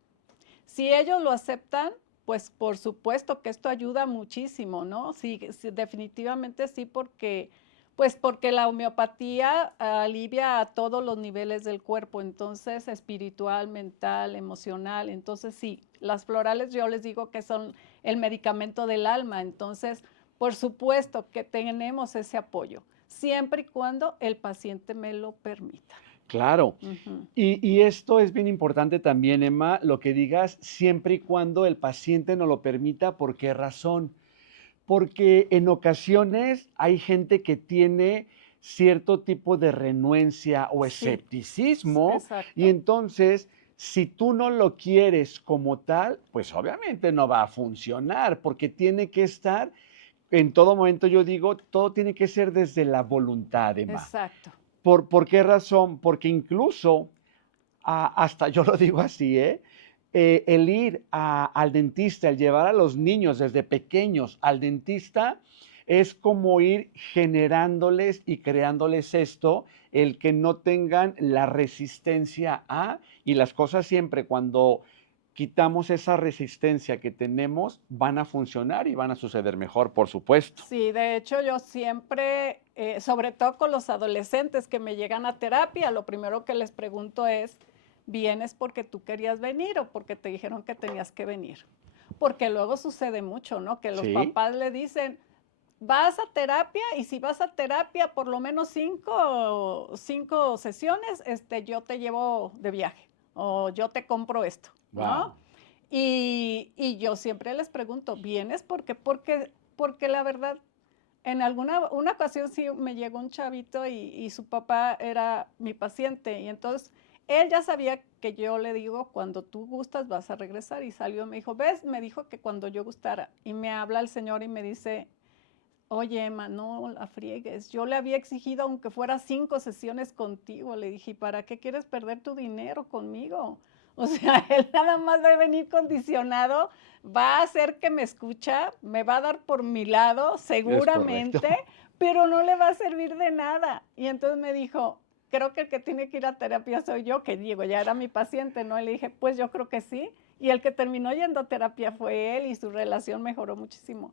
Si ellos lo aceptan, pues por supuesto que esto ayuda muchísimo, ¿no? Sí, sí, definitivamente sí, porque la homeopatía alivia a todos los niveles del cuerpo, entonces espiritual, mental, emocional, entonces sí, las florales yo les digo que son el medicamento del alma, entonces por supuesto que tenemos ese apoyo, siempre y cuando el paciente me lo permita. Claro. Ujú. Y esto es bien importante también, Emma, lo que digas, siempre y cuando el paciente nos lo permita. ¿Por qué razón? Porque en ocasiones hay gente que tiene cierto tipo de renuencia o Sí, escepticismo, y exacto. entonces, si tú no lo quieres como tal, pues obviamente no va a funcionar, porque tiene que estar en todo momento, yo digo, todo tiene que ser desde la voluntad, Emma. Exacto. ¿Por qué razón? Porque incluso, hasta yo lo digo así, el ir al dentista, el llevar a los niños desde pequeños al dentista, es como ir generándoles y creándoles esto, el que no tengan la resistencia a, y las cosas siempre cuando quitamos esa resistencia que tenemos, van a funcionar y van a suceder mejor, por supuesto. Sí, de hecho yo siempre, sobre todo con los adolescentes que me llegan a terapia, lo primero que les pregunto es, ¿vienes porque tú querías venir o porque te dijeron que tenías que venir? Porque luego sucede mucho, ¿no? Que los Sí, papás le dicen, vas a terapia y si vas a terapia por lo menos cinco sesiones, yo te llevo de viaje o yo te compro esto, ¿no? wow. Y yo siempre les pregunto, ¿vienes? Porque la verdad, en una ocasión sí me llegó un chavito y su papá era mi paciente y entonces él ya sabía que yo le digo, cuando tú gustas vas a regresar y salió, me dijo, ¿ves? Me dijo que cuando yo gustara y me habla el señor y me dice, oye, Emma, no la friegues. Yo le había exigido, aunque fuera 5 sesiones contigo, le dije, ¿para qué quieres perder tu dinero conmigo? O sea, él nada más va a venir condicionado, va a hacer que me escucha, me va a dar por mi lado, Es correcto. seguramente, pero no le va a servir de nada. Y entonces me dijo, creo que el que tiene que ir a terapia soy yo, que digo, ya era mi paciente, ¿no? Y le dije, pues yo creo que sí. Y el que terminó yendo a terapia fue él y su relación mejoró muchísimo.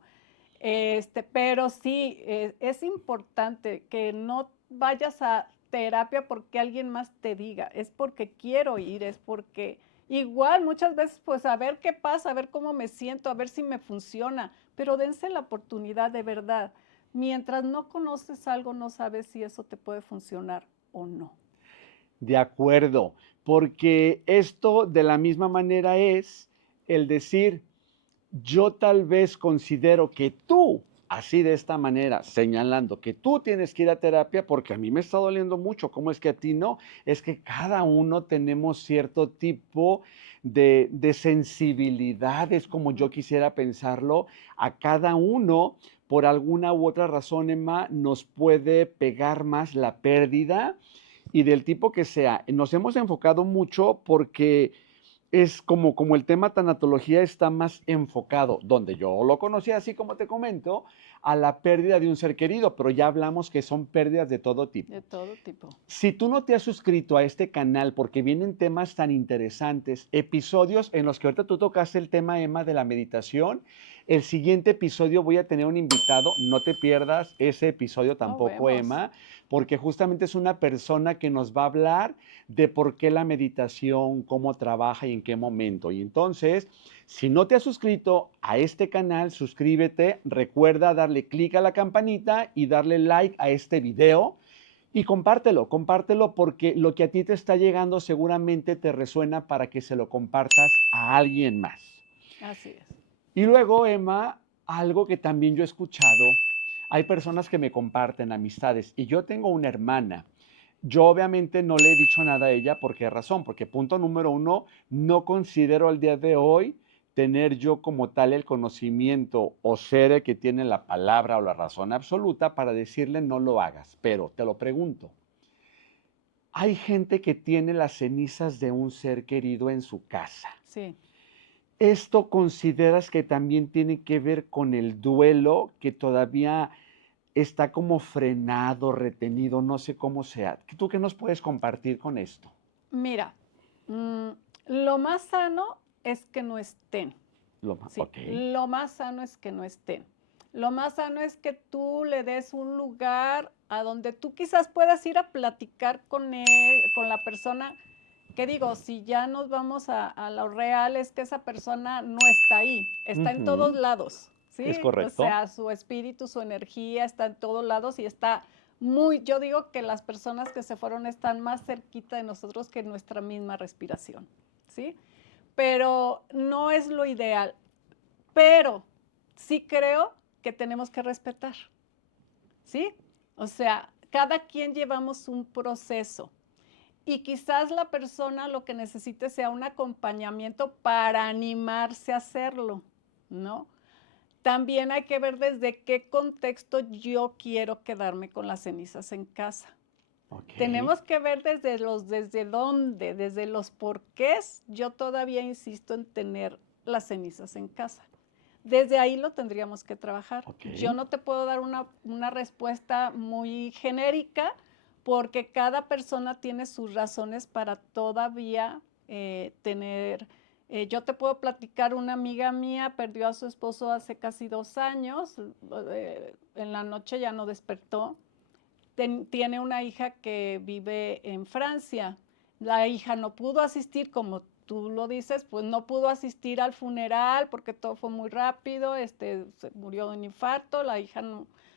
Pero sí, es importante que no vayas a terapia porque alguien más te diga, es porque quiero ir, es porque igual muchas veces pues a ver qué pasa, a ver cómo me siento, a ver si me funciona, pero dense la oportunidad de verdad. Mientras no conoces algo, no sabes si eso te puede funcionar o no. De acuerdo, porque esto de la misma manera es el decir, yo tal vez considero que tú, así de esta manera, señalando que tú tienes que ir a terapia porque a mí me está doliendo mucho, ¿cómo es que a ti no? Es que cada uno tenemos cierto tipo de sensibilidades, como yo Ujú. quisiera pensarlo, a cada uno, por alguna u otra razón, Emma, nos puede pegar más la pérdida y del tipo que sea. Nos hemos enfocado mucho porque es como el tema tanatología está más enfocado, donde yo lo conocí así como te comento, a la pérdida de un ser querido, pero ya hablamos que son pérdidas de todo De tipo. todo tipo. Si tú no te has suscrito a este canal porque vienen temas tan interesantes, episodios en los que ahorita tú tocaste el tema, Emma, de la meditación, el siguiente episodio voy a tener un invitado, no te pierdas ese episodio Oh, tampoco, vemos. Emma, porque justamente es una persona que nos va a hablar de por qué la meditación, cómo trabaja y en qué momento. Y entonces, si no te has suscrito a este canal, suscríbete, recuerda darle clic a la campanita y darle like a este video Y compártelo porque lo que a ti te está llegando seguramente te resuena para que se lo compartas a alguien más. Así es. Y luego, Emma, algo que también yo he escuchado, hay personas que me comparten amistades y yo tengo una hermana. Yo obviamente no le he dicho nada a ella. ¿Por qué razón? Porque punto número uno, no considero al día de hoy tener yo como tal el conocimiento o ser el que tiene la palabra o la razón absoluta para decirle no lo hagas. Pero te lo pregunto, hay gente que tiene las cenizas de un ser querido en su casa. Sí. ¿Esto consideras que también tiene que ver con el duelo que todavía está como frenado, retenido, no sé cómo sea? ¿Tú qué nos puedes compartir con esto? Mira, mm, lo más sano es que no estén. Sí, Ok, lo más sano es que no estén. Lo más sano es que tú le des un lugar a donde tú quizás puedas ir a platicar con él, con la persona, que digo, si ya nos vamos a lo real, es que esa persona no está ahí, está en todos ujú, lados, es ¿sí? O correcto. sea, su espíritu, su energía está en todos lados y está muy, yo digo que las personas que se fueron están más cerquita de nosotros que nuestra misma respiración, ¿sí? Pero no es lo ideal. Pero sí creo que tenemos que respetar, ¿sí? O sea, cada quien llevamos un proceso y quizás la persona lo que necesite sea un acompañamiento para animarse a hacerlo, ¿no? También hay que ver desde qué contexto yo quiero quedarme con las cenizas en casa. Ok, Tenemos que ver desde dónde, desde los porqués. Yo todavía insisto en tener las cenizas en casa. Desde ahí lo tendríamos que trabajar. ok, Yo no te puedo dar una respuesta muy genérica porque cada persona tiene sus razones para todavía tener. Yo te puedo platicar, una amiga mía perdió a su esposo hace casi 2 años, en la noche ya no despertó. Tiene una hija que vive en Francia. La hija no pudo asistir, como tú lo dices, pues no pudo asistir al funeral porque todo fue muy rápido, se murió de un infarto, la hija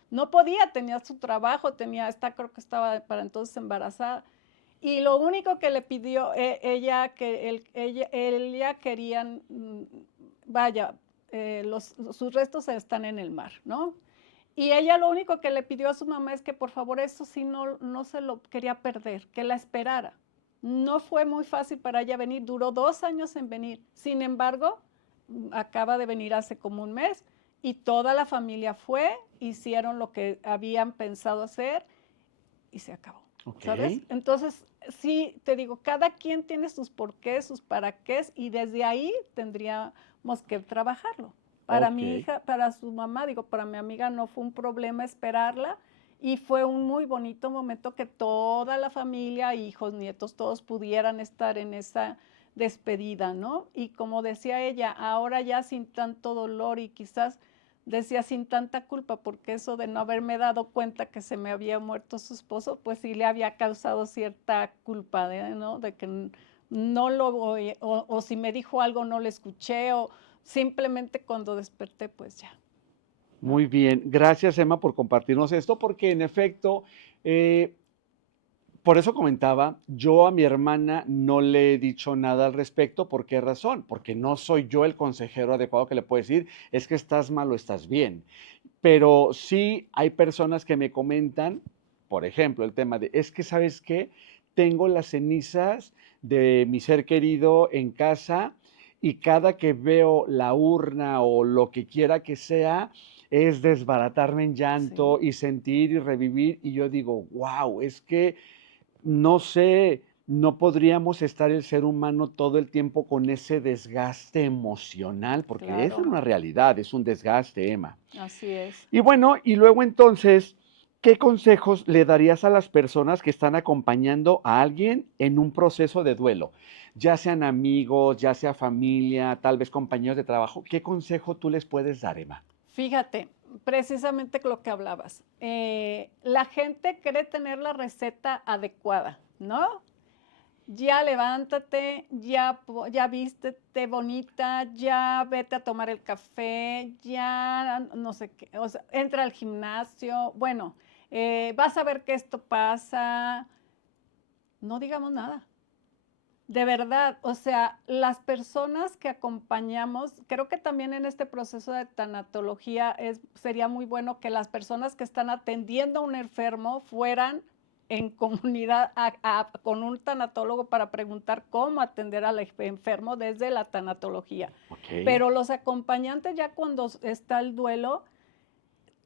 no podía, tenía su trabajo, creo que estaba para entonces embarazada. Y lo único que le pidió ella querían, vaya, sus restos están en el mar, ¿no? Y ella lo único que le pidió a su mamá es que por favor eso sí no se lo quería perder, que la esperara. No fue muy fácil para ella venir, duró 2 años en venir. Sin embargo, acaba de venir hace como un mes y toda la familia fue, hicieron lo que habían pensado hacer y se acabó, ok, ¿sabes? Entonces, sí, te digo, cada quien tiene sus porqués, sus para qué, y desde ahí tendríamos que trabajarlo. Para ok. mi hija, para su mamá, digo, para mi amiga no fue un problema esperarla y fue un muy bonito momento que toda la familia, hijos, nietos, todos pudieran estar en esa despedida, ¿no? Y como decía ella, ahora ya sin tanto dolor y quizás decía sin tanta culpa, porque eso de no haberme dado cuenta que se me había muerto su esposo, pues sí le había causado cierta culpa, ¿no? De que no lo oí, o si me dijo algo no lo escuché, o simplemente cuando desperté, pues ya, ¿no? Muy bien. Gracias, Emma, por compartirnos esto, porque en efecto, eh, por eso comentaba, yo a mi hermana no le he dicho nada al respecto. ¿Por qué razón? Porque no soy yo el consejero adecuado que le puedo decir, es que estás mal o estás bien. Pero sí hay personas que me comentan, por ejemplo, el tema de, es que, ¿sabes qué? Tengo las cenizas de mi ser querido en casa y cada que veo la urna o lo que quiera que sea, es desbaratarme en llanto Sí, y sentir y revivir. Y yo digo, wow, es que no sé, no podríamos estar el ser humano todo el tiempo con ese desgaste emocional, porque es claro, una realidad, es un desgaste, Emma. así es. Y bueno, y luego entonces, ¿qué consejos le darías a las personas que están acompañando a alguien en un proceso de duelo? Ya sean amigos, ya sea familia, tal vez compañeros de trabajo. ¿Qué consejo tú les puedes dar, Emma? Fíjate, precisamente lo que hablabas, la gente cree tener la receta adecuada, ¿no? Ya levántate, ya vístete bonita, ya vete a tomar el café, ya no sé qué, o sea, entra al gimnasio. Bueno, vas a ver que esto pasa, no digamos nada. De verdad, o sea, las personas que acompañamos, creo que también en este proceso de tanatología sería muy bueno que las personas que están atendiendo a un enfermo fueran en comunidad con un tanatólogo para preguntar cómo atender al enfermo desde la tanatología. Ok. Pero los acompañantes ya cuando está el duelo,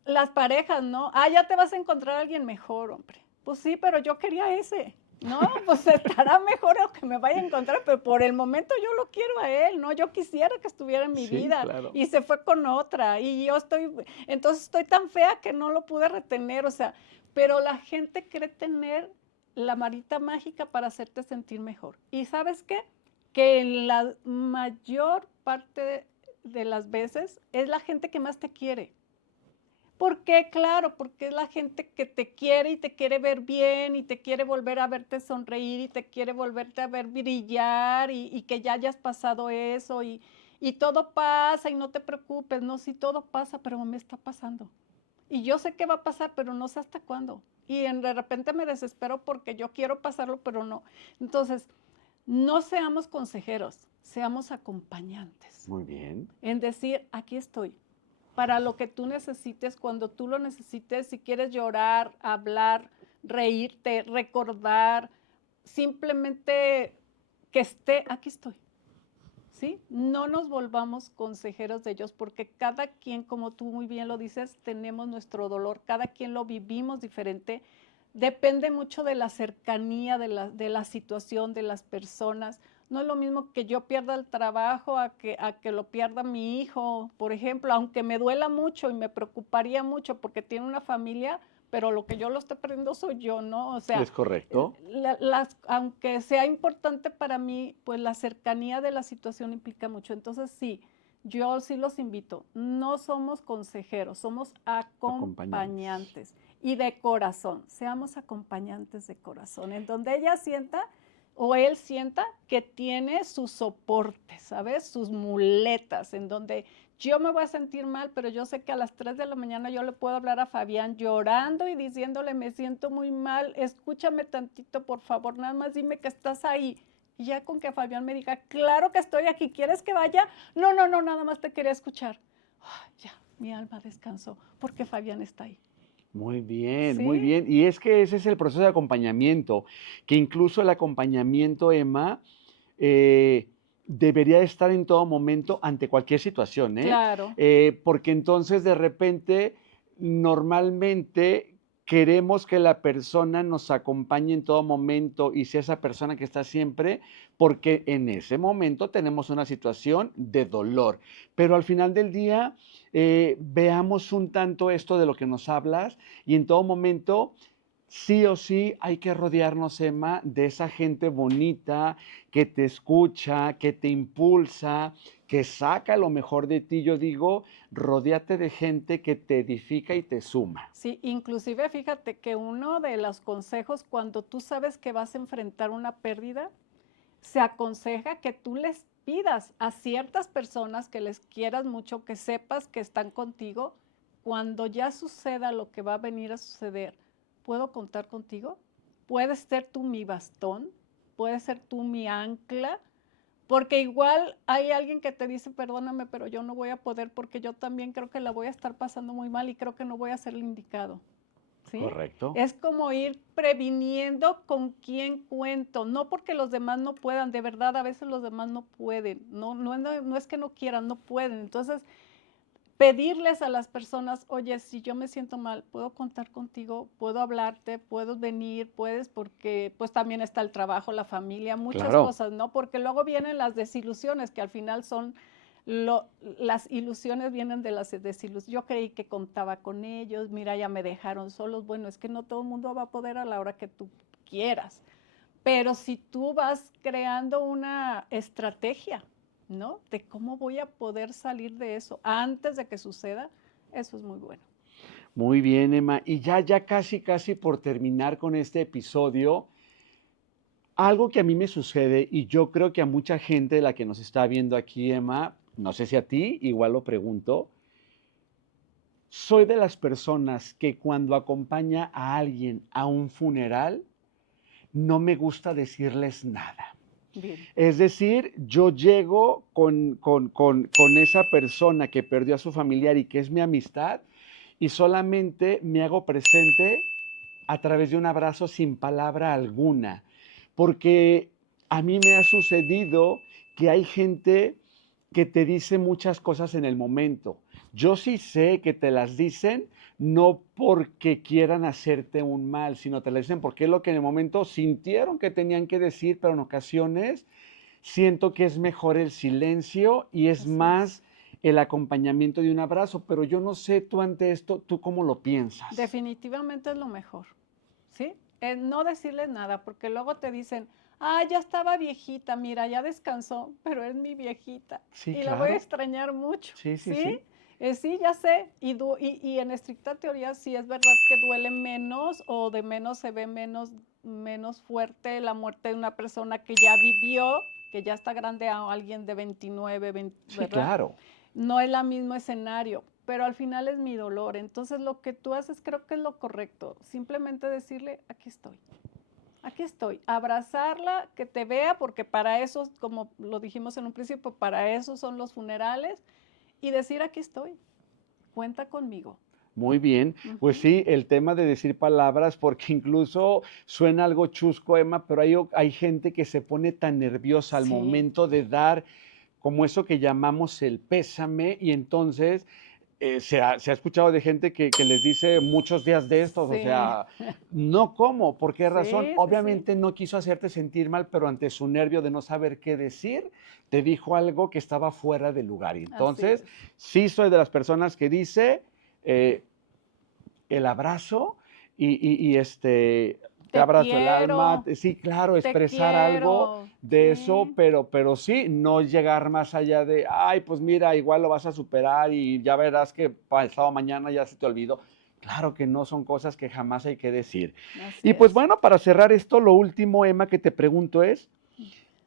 las parejas, ¿no? Ah, ya te vas a encontrar a alguien mejor, hombre. Pues sí, pero yo quería ese. No, pues estará mejor lo que me vaya a encontrar, pero por el momento yo lo quiero a él, ¿no? Yo quisiera que estuviera en mi Sí, vida claro. y se fue con otra y entonces estoy tan fea que no lo pude retener, o sea, pero la gente cree tener la varita mágica para hacerte sentir mejor. ¿Y sabes qué? Que en la mayor parte de las veces es la gente que más te quiere. ¿Por qué? Claro, porque es la gente que te quiere y te quiere ver bien y te quiere volver a verte sonreír y te quiere volverte a ver brillar y que ya hayas pasado eso y todo pasa y no te preocupes, no, sí todo pasa, pero me está pasando. Y yo sé que va a pasar, pero no sé hasta cuándo. Y de repente me desespero porque yo quiero pasarlo, pero no. Entonces, no seamos consejeros, seamos acompañantes. Muy bien. En decir, aquí estoy, para lo que tú necesites, cuando tú lo necesites, si quieres llorar, hablar, reírte, recordar, simplemente que esté, aquí estoy. ¿Sí? No nos volvamos consejeros de ellos porque cada quien, como tú muy bien lo dices, tenemos nuestro dolor, cada quien lo vivimos diferente. Depende mucho de la cercanía, de la situación, de las personas. No es lo mismo que yo pierda el trabajo a que lo pierda mi hijo, por ejemplo, aunque me duela mucho y me preocuparía mucho porque tiene una familia, pero lo que yo lo estoy perdiendo soy yo, ¿no? O sea, Es correcto. aunque sea importante para mí, pues la cercanía de la situación implica mucho. Entonces, sí, yo sí los invito. No somos consejeros, somos Acompañantes. acompañantes. Y de corazón, seamos acompañantes de corazón, en donde ella sienta o él sienta que tiene sus soportes, ¿sabes? Sus muletas, en donde yo me voy a sentir mal, pero yo sé que a las 3 de la mañana yo le puedo hablar a Fabián llorando y diciéndole, me siento muy mal, escúchame tantito, por favor, nada más dime que estás ahí. Y ya con que Fabián me diga, claro que estoy aquí, ¿quieres que vaya? No, no, no, nada más te quería escuchar. Ya, mi alma descansó, porque Fabián está ahí. Muy bien, muy ¿Sí? bien. Y es que ese es el proceso de acompañamiento, que incluso el acompañamiento, Emma, debería estar en todo momento ante cualquier situación, ¿eh? Claro. Porque entonces de repente, normalmente queremos que la persona nos acompañe en todo momento y sea esa persona que está siempre, porque en ese momento tenemos una situación de dolor. Pero al final del día, veamos un tanto esto de lo que nos hablas y en todo momento sí o sí hay que rodearnos, Emma, de esa gente bonita que te escucha, que te impulsa, que saca lo mejor de ti. Yo digo, rodéate de gente que te edifica y te suma. Sí, inclusive fíjate que uno de los consejos cuando tú sabes que vas a enfrentar una pérdida, se aconseja que tú les pidas a ciertas personas que les quieras mucho, que sepas que están contigo, cuando ya suceda lo que va a venir a suceder, ¿puedo contar contigo? ¿Puedes ser tú mi bastón? ¿Puedes ser tú mi ancla? Porque igual hay alguien que te dice, perdóname, pero yo no voy a poder porque yo también creo que la voy a estar pasando muy mal y creo que no voy a ser el indicado. ¿Sí? Correcto. Es como ir previniendo con quién cuento, no porque los demás no puedan, de verdad a veces los demás no pueden, no es que no quieran, no pueden. Entonces, pedirles a las personas, oye, si yo me siento mal, ¿puedo contar contigo? ¿Puedo hablarte? ¿Puedo venir? ¿Puedes? Porque pues también está el trabajo, la familia, muchas Claro. cosas, ¿no? Porque luego vienen las desilusiones, que al final son las ilusiones vienen de las desilusiones. Yo creí que contaba con ellos, mira, ya me dejaron solos. Bueno, es que no todo el mundo va a poder a la hora que tú quieras. Pero si tú vas creando una estrategia, ¿no? De cómo voy a poder salir de eso antes de que suceda, eso es muy bueno. Muy bien, Emma. Y ya casi por terminar con este episodio, algo que a mí me sucede y yo creo que a mucha gente de la que nos está viendo aquí, Emma, no sé si a ti, igual lo pregunto, Soy de las personas que cuando acompaña a alguien a un funeral, no me gusta decirles nada. Bien. Es decir, yo llego con esa persona que perdió a su familiar y que es mi amistad y solamente me hago presente a través de un abrazo sin palabra alguna, porque a mí me ha sucedido que hay gente que te dice muchas cosas en el momento. Yo sí sé que te las dicen no porque quieran hacerte un mal, sino te las dicen porque es lo que en el momento sintieron que tenían que decir, pero en ocasiones siento que es mejor el silencio y es Así es. más el acompañamiento de un abrazo, pero yo no sé tú ante esto, ¿tú cómo lo piensas? Definitivamente es lo mejor, ¿sí? No decirles nada, porque luego te dicen, ah, ya estaba viejita, mira, ya descansó, pero es mi viejita Sí, y la voy a claro. extrañar mucho, Sí, sí, ¿sí? sí. Sí, ya sé, y en estricta teoría sí es verdad que duele menos o de menos se ve menos fuerte la muerte de una persona que ya vivió, que ya está grande a alguien de 29, 20, Sí, ¿verdad? claro. No es el mismo escenario, pero al final es mi dolor. Entonces lo que tú haces creo que es lo correcto. Simplemente decirle, aquí estoy. Abrazarla, que te vea, porque para eso, como lo dijimos en un principio, para eso son los funerales. Y decir, aquí estoy, cuenta conmigo. Muy bien. Pues Ujú. sí, el tema de decir palabras, porque incluso suena algo chusco, Emma, pero hay gente que se pone tan nerviosa al Sí, momento de dar como eso que llamamos el pésame y entonces se ha escuchado de gente que les dice muchos días de estos, o sí, sea, no cómo, ¿por qué razón? sí, sí, sí. Obviamente no quiso hacerte sentir mal, pero ante su nervio de no saber qué decir, te dijo algo que estaba fuera de lugar. Y Así entonces, es. sí soy de las personas que dice eh, el abrazo te Te abrazo el alma, quiero, sí, claro, te expresar algo quiero. de eso, Sí, pero sí, no llegar más allá de, ay, pues mira, igual lo vas a superar y ya verás que pasado mañana ya se te olvidó. Claro que no, son cosas que jamás hay que decir. así Y pues es. bueno, para cerrar esto, lo último, Emma, que te pregunto es,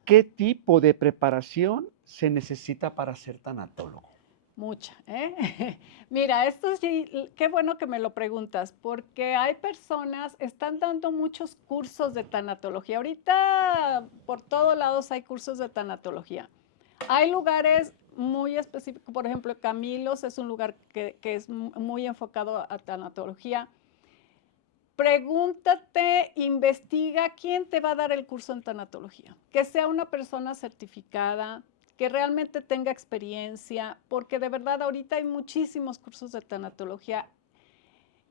¿qué tipo de preparación se necesita para ser tanatólogo? Mucha, ¿eh? Mira, esto sí, qué bueno que me lo preguntas, porque hay personas, están dando muchos cursos de tanatología. Ahorita por todos lados hay cursos de tanatología. Hay lugares muy específicos, por ejemplo, Camilos es un lugar que es muy enfocado a tanatología. Pregúntate, investiga quién te va a dar el curso en tanatología. Que sea una persona certificada, que realmente tenga experiencia, porque de verdad ahorita hay muchísimos cursos de tanatología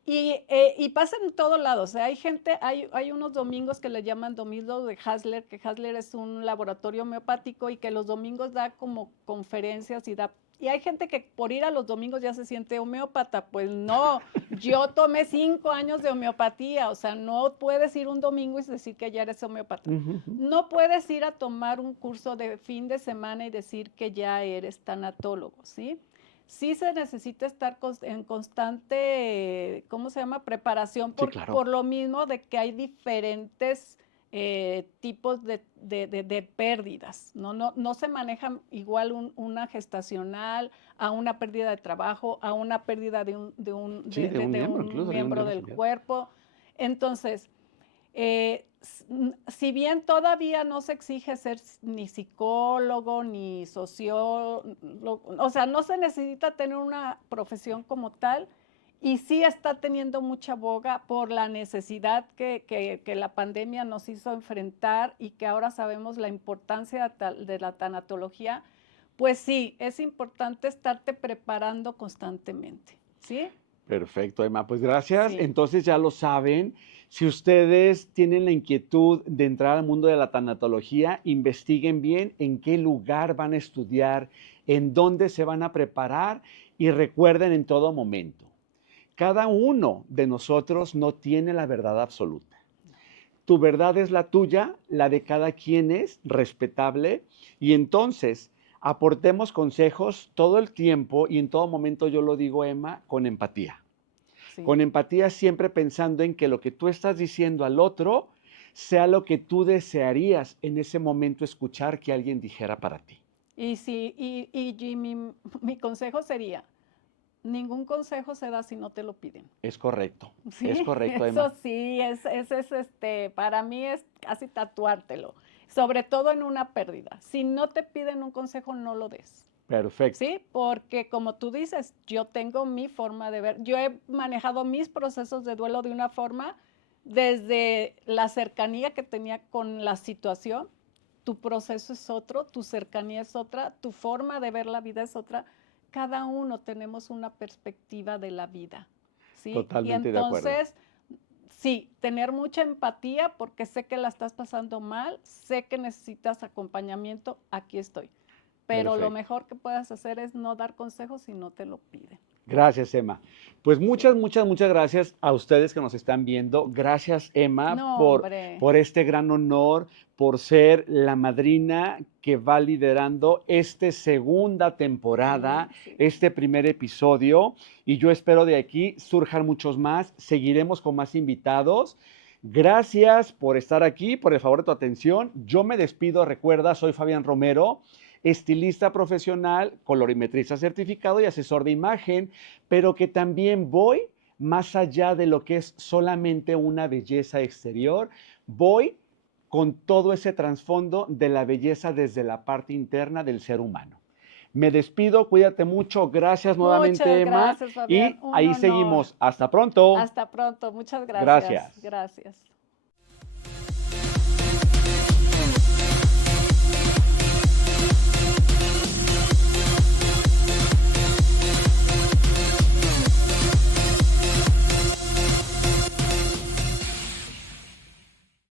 y pasa en todos lados. O sea, hay gente, hay unos domingos que le llaman domingos de Hasler, que Hasler es un laboratorio homeopático y que los domingos da como conferencias y da. Y hay gente que por ir a los domingos ya se siente homeópata. Pues no, yo tomé 5 años de homeopatía, o sea, no puedes ir un domingo y decir que ya eres homeópata. Ujú, ujú. No puedes ir a tomar un curso de fin de semana y decir que ya eres tanatólogo, ¿sí? Sí se necesita estar en constante, ¿cómo se llama? Preparación Sí, por claro. lo mismo de que hay diferentes tipos de pérdidas, ¿no? No se maneja igual una gestacional a una pérdida de trabajo, a una pérdida Sí, de un de miembro, un incluso de un miembro miembro del familiar. cuerpo. Entonces, si bien todavía no se exige ser ni psicólogo ni sociólogo, o sea, no se necesita tener una profesión como tal, y sí está teniendo mucha boga por la necesidad que la pandemia nos hizo enfrentar y que ahora sabemos la importancia de la tanatología, pues sí, es importante estarte preparando constantemente, ¿sí? Perfecto, Emma. Pues gracias. Sí. Entonces ya lo saben. Si ustedes tienen la inquietud de entrar al mundo de la tanatología, investiguen bien en qué lugar van a estudiar, en dónde se van a preparar y recuerden en todo momento, cada uno de nosotros no tiene la verdad absoluta. Tu verdad es la tuya, la de cada quien es respetable y entonces aportemos consejos todo el tiempo y en todo momento, yo lo digo, Emma, con empatía. Sí. Con empatía siempre pensando en que lo que tú estás diciendo al otro sea lo que tú desearías en ese momento escuchar que alguien dijera para ti. Y sí, y Jimmy, mi consejo sería, ningún consejo se da si no te lo piden. Es correcto, Sí, es correcto, eso Emma. sí, para mí es casi tatuártelo, sobre todo en una pérdida. Si no te piden un consejo, no lo des. Perfecto. Sí, porque como tú dices, yo tengo mi forma de ver. Yo he manejado mis procesos de duelo de una forma desde la cercanía que tenía con la situación. Tu proceso es otro, tu cercanía es otra, tu forma de ver la vida es otra. Cada uno tenemos una perspectiva de la vida, ¿sí? Y Totalmente de acuerdo. entonces, sí, tener mucha empatía porque sé que la estás pasando mal, sé que necesitas acompañamiento, aquí estoy. Pero lo Perfecto. mejor que puedas hacer es no dar consejos si no te lo piden. Gracias, Emma. Pues muchas, Sí. muchas gracias a ustedes que nos están viendo. Gracias, Emma, No, hombre. por este gran honor, por ser la madrina que va liderando esta segunda temporada, Sí. este primer episodio. Y yo espero de aquí surjan muchos más. Seguiremos con más invitados. Gracias por estar aquí, por el favor de tu atención. Yo me despido. Recuerda, soy Fabián Romero, estilista profesional, colorimetrista certificado y asesor de imagen, pero que también voy más allá de lo que es solamente una belleza exterior, voy con todo ese trasfondo de la belleza desde la parte interna del ser humano. Me despido, cuídate mucho, gracias nuevamente, Muchas Emma, gracias, Fabián. y Un ahí honor. seguimos. Hasta pronto. Hasta pronto. Muchas gracias. Gracias. Gracias.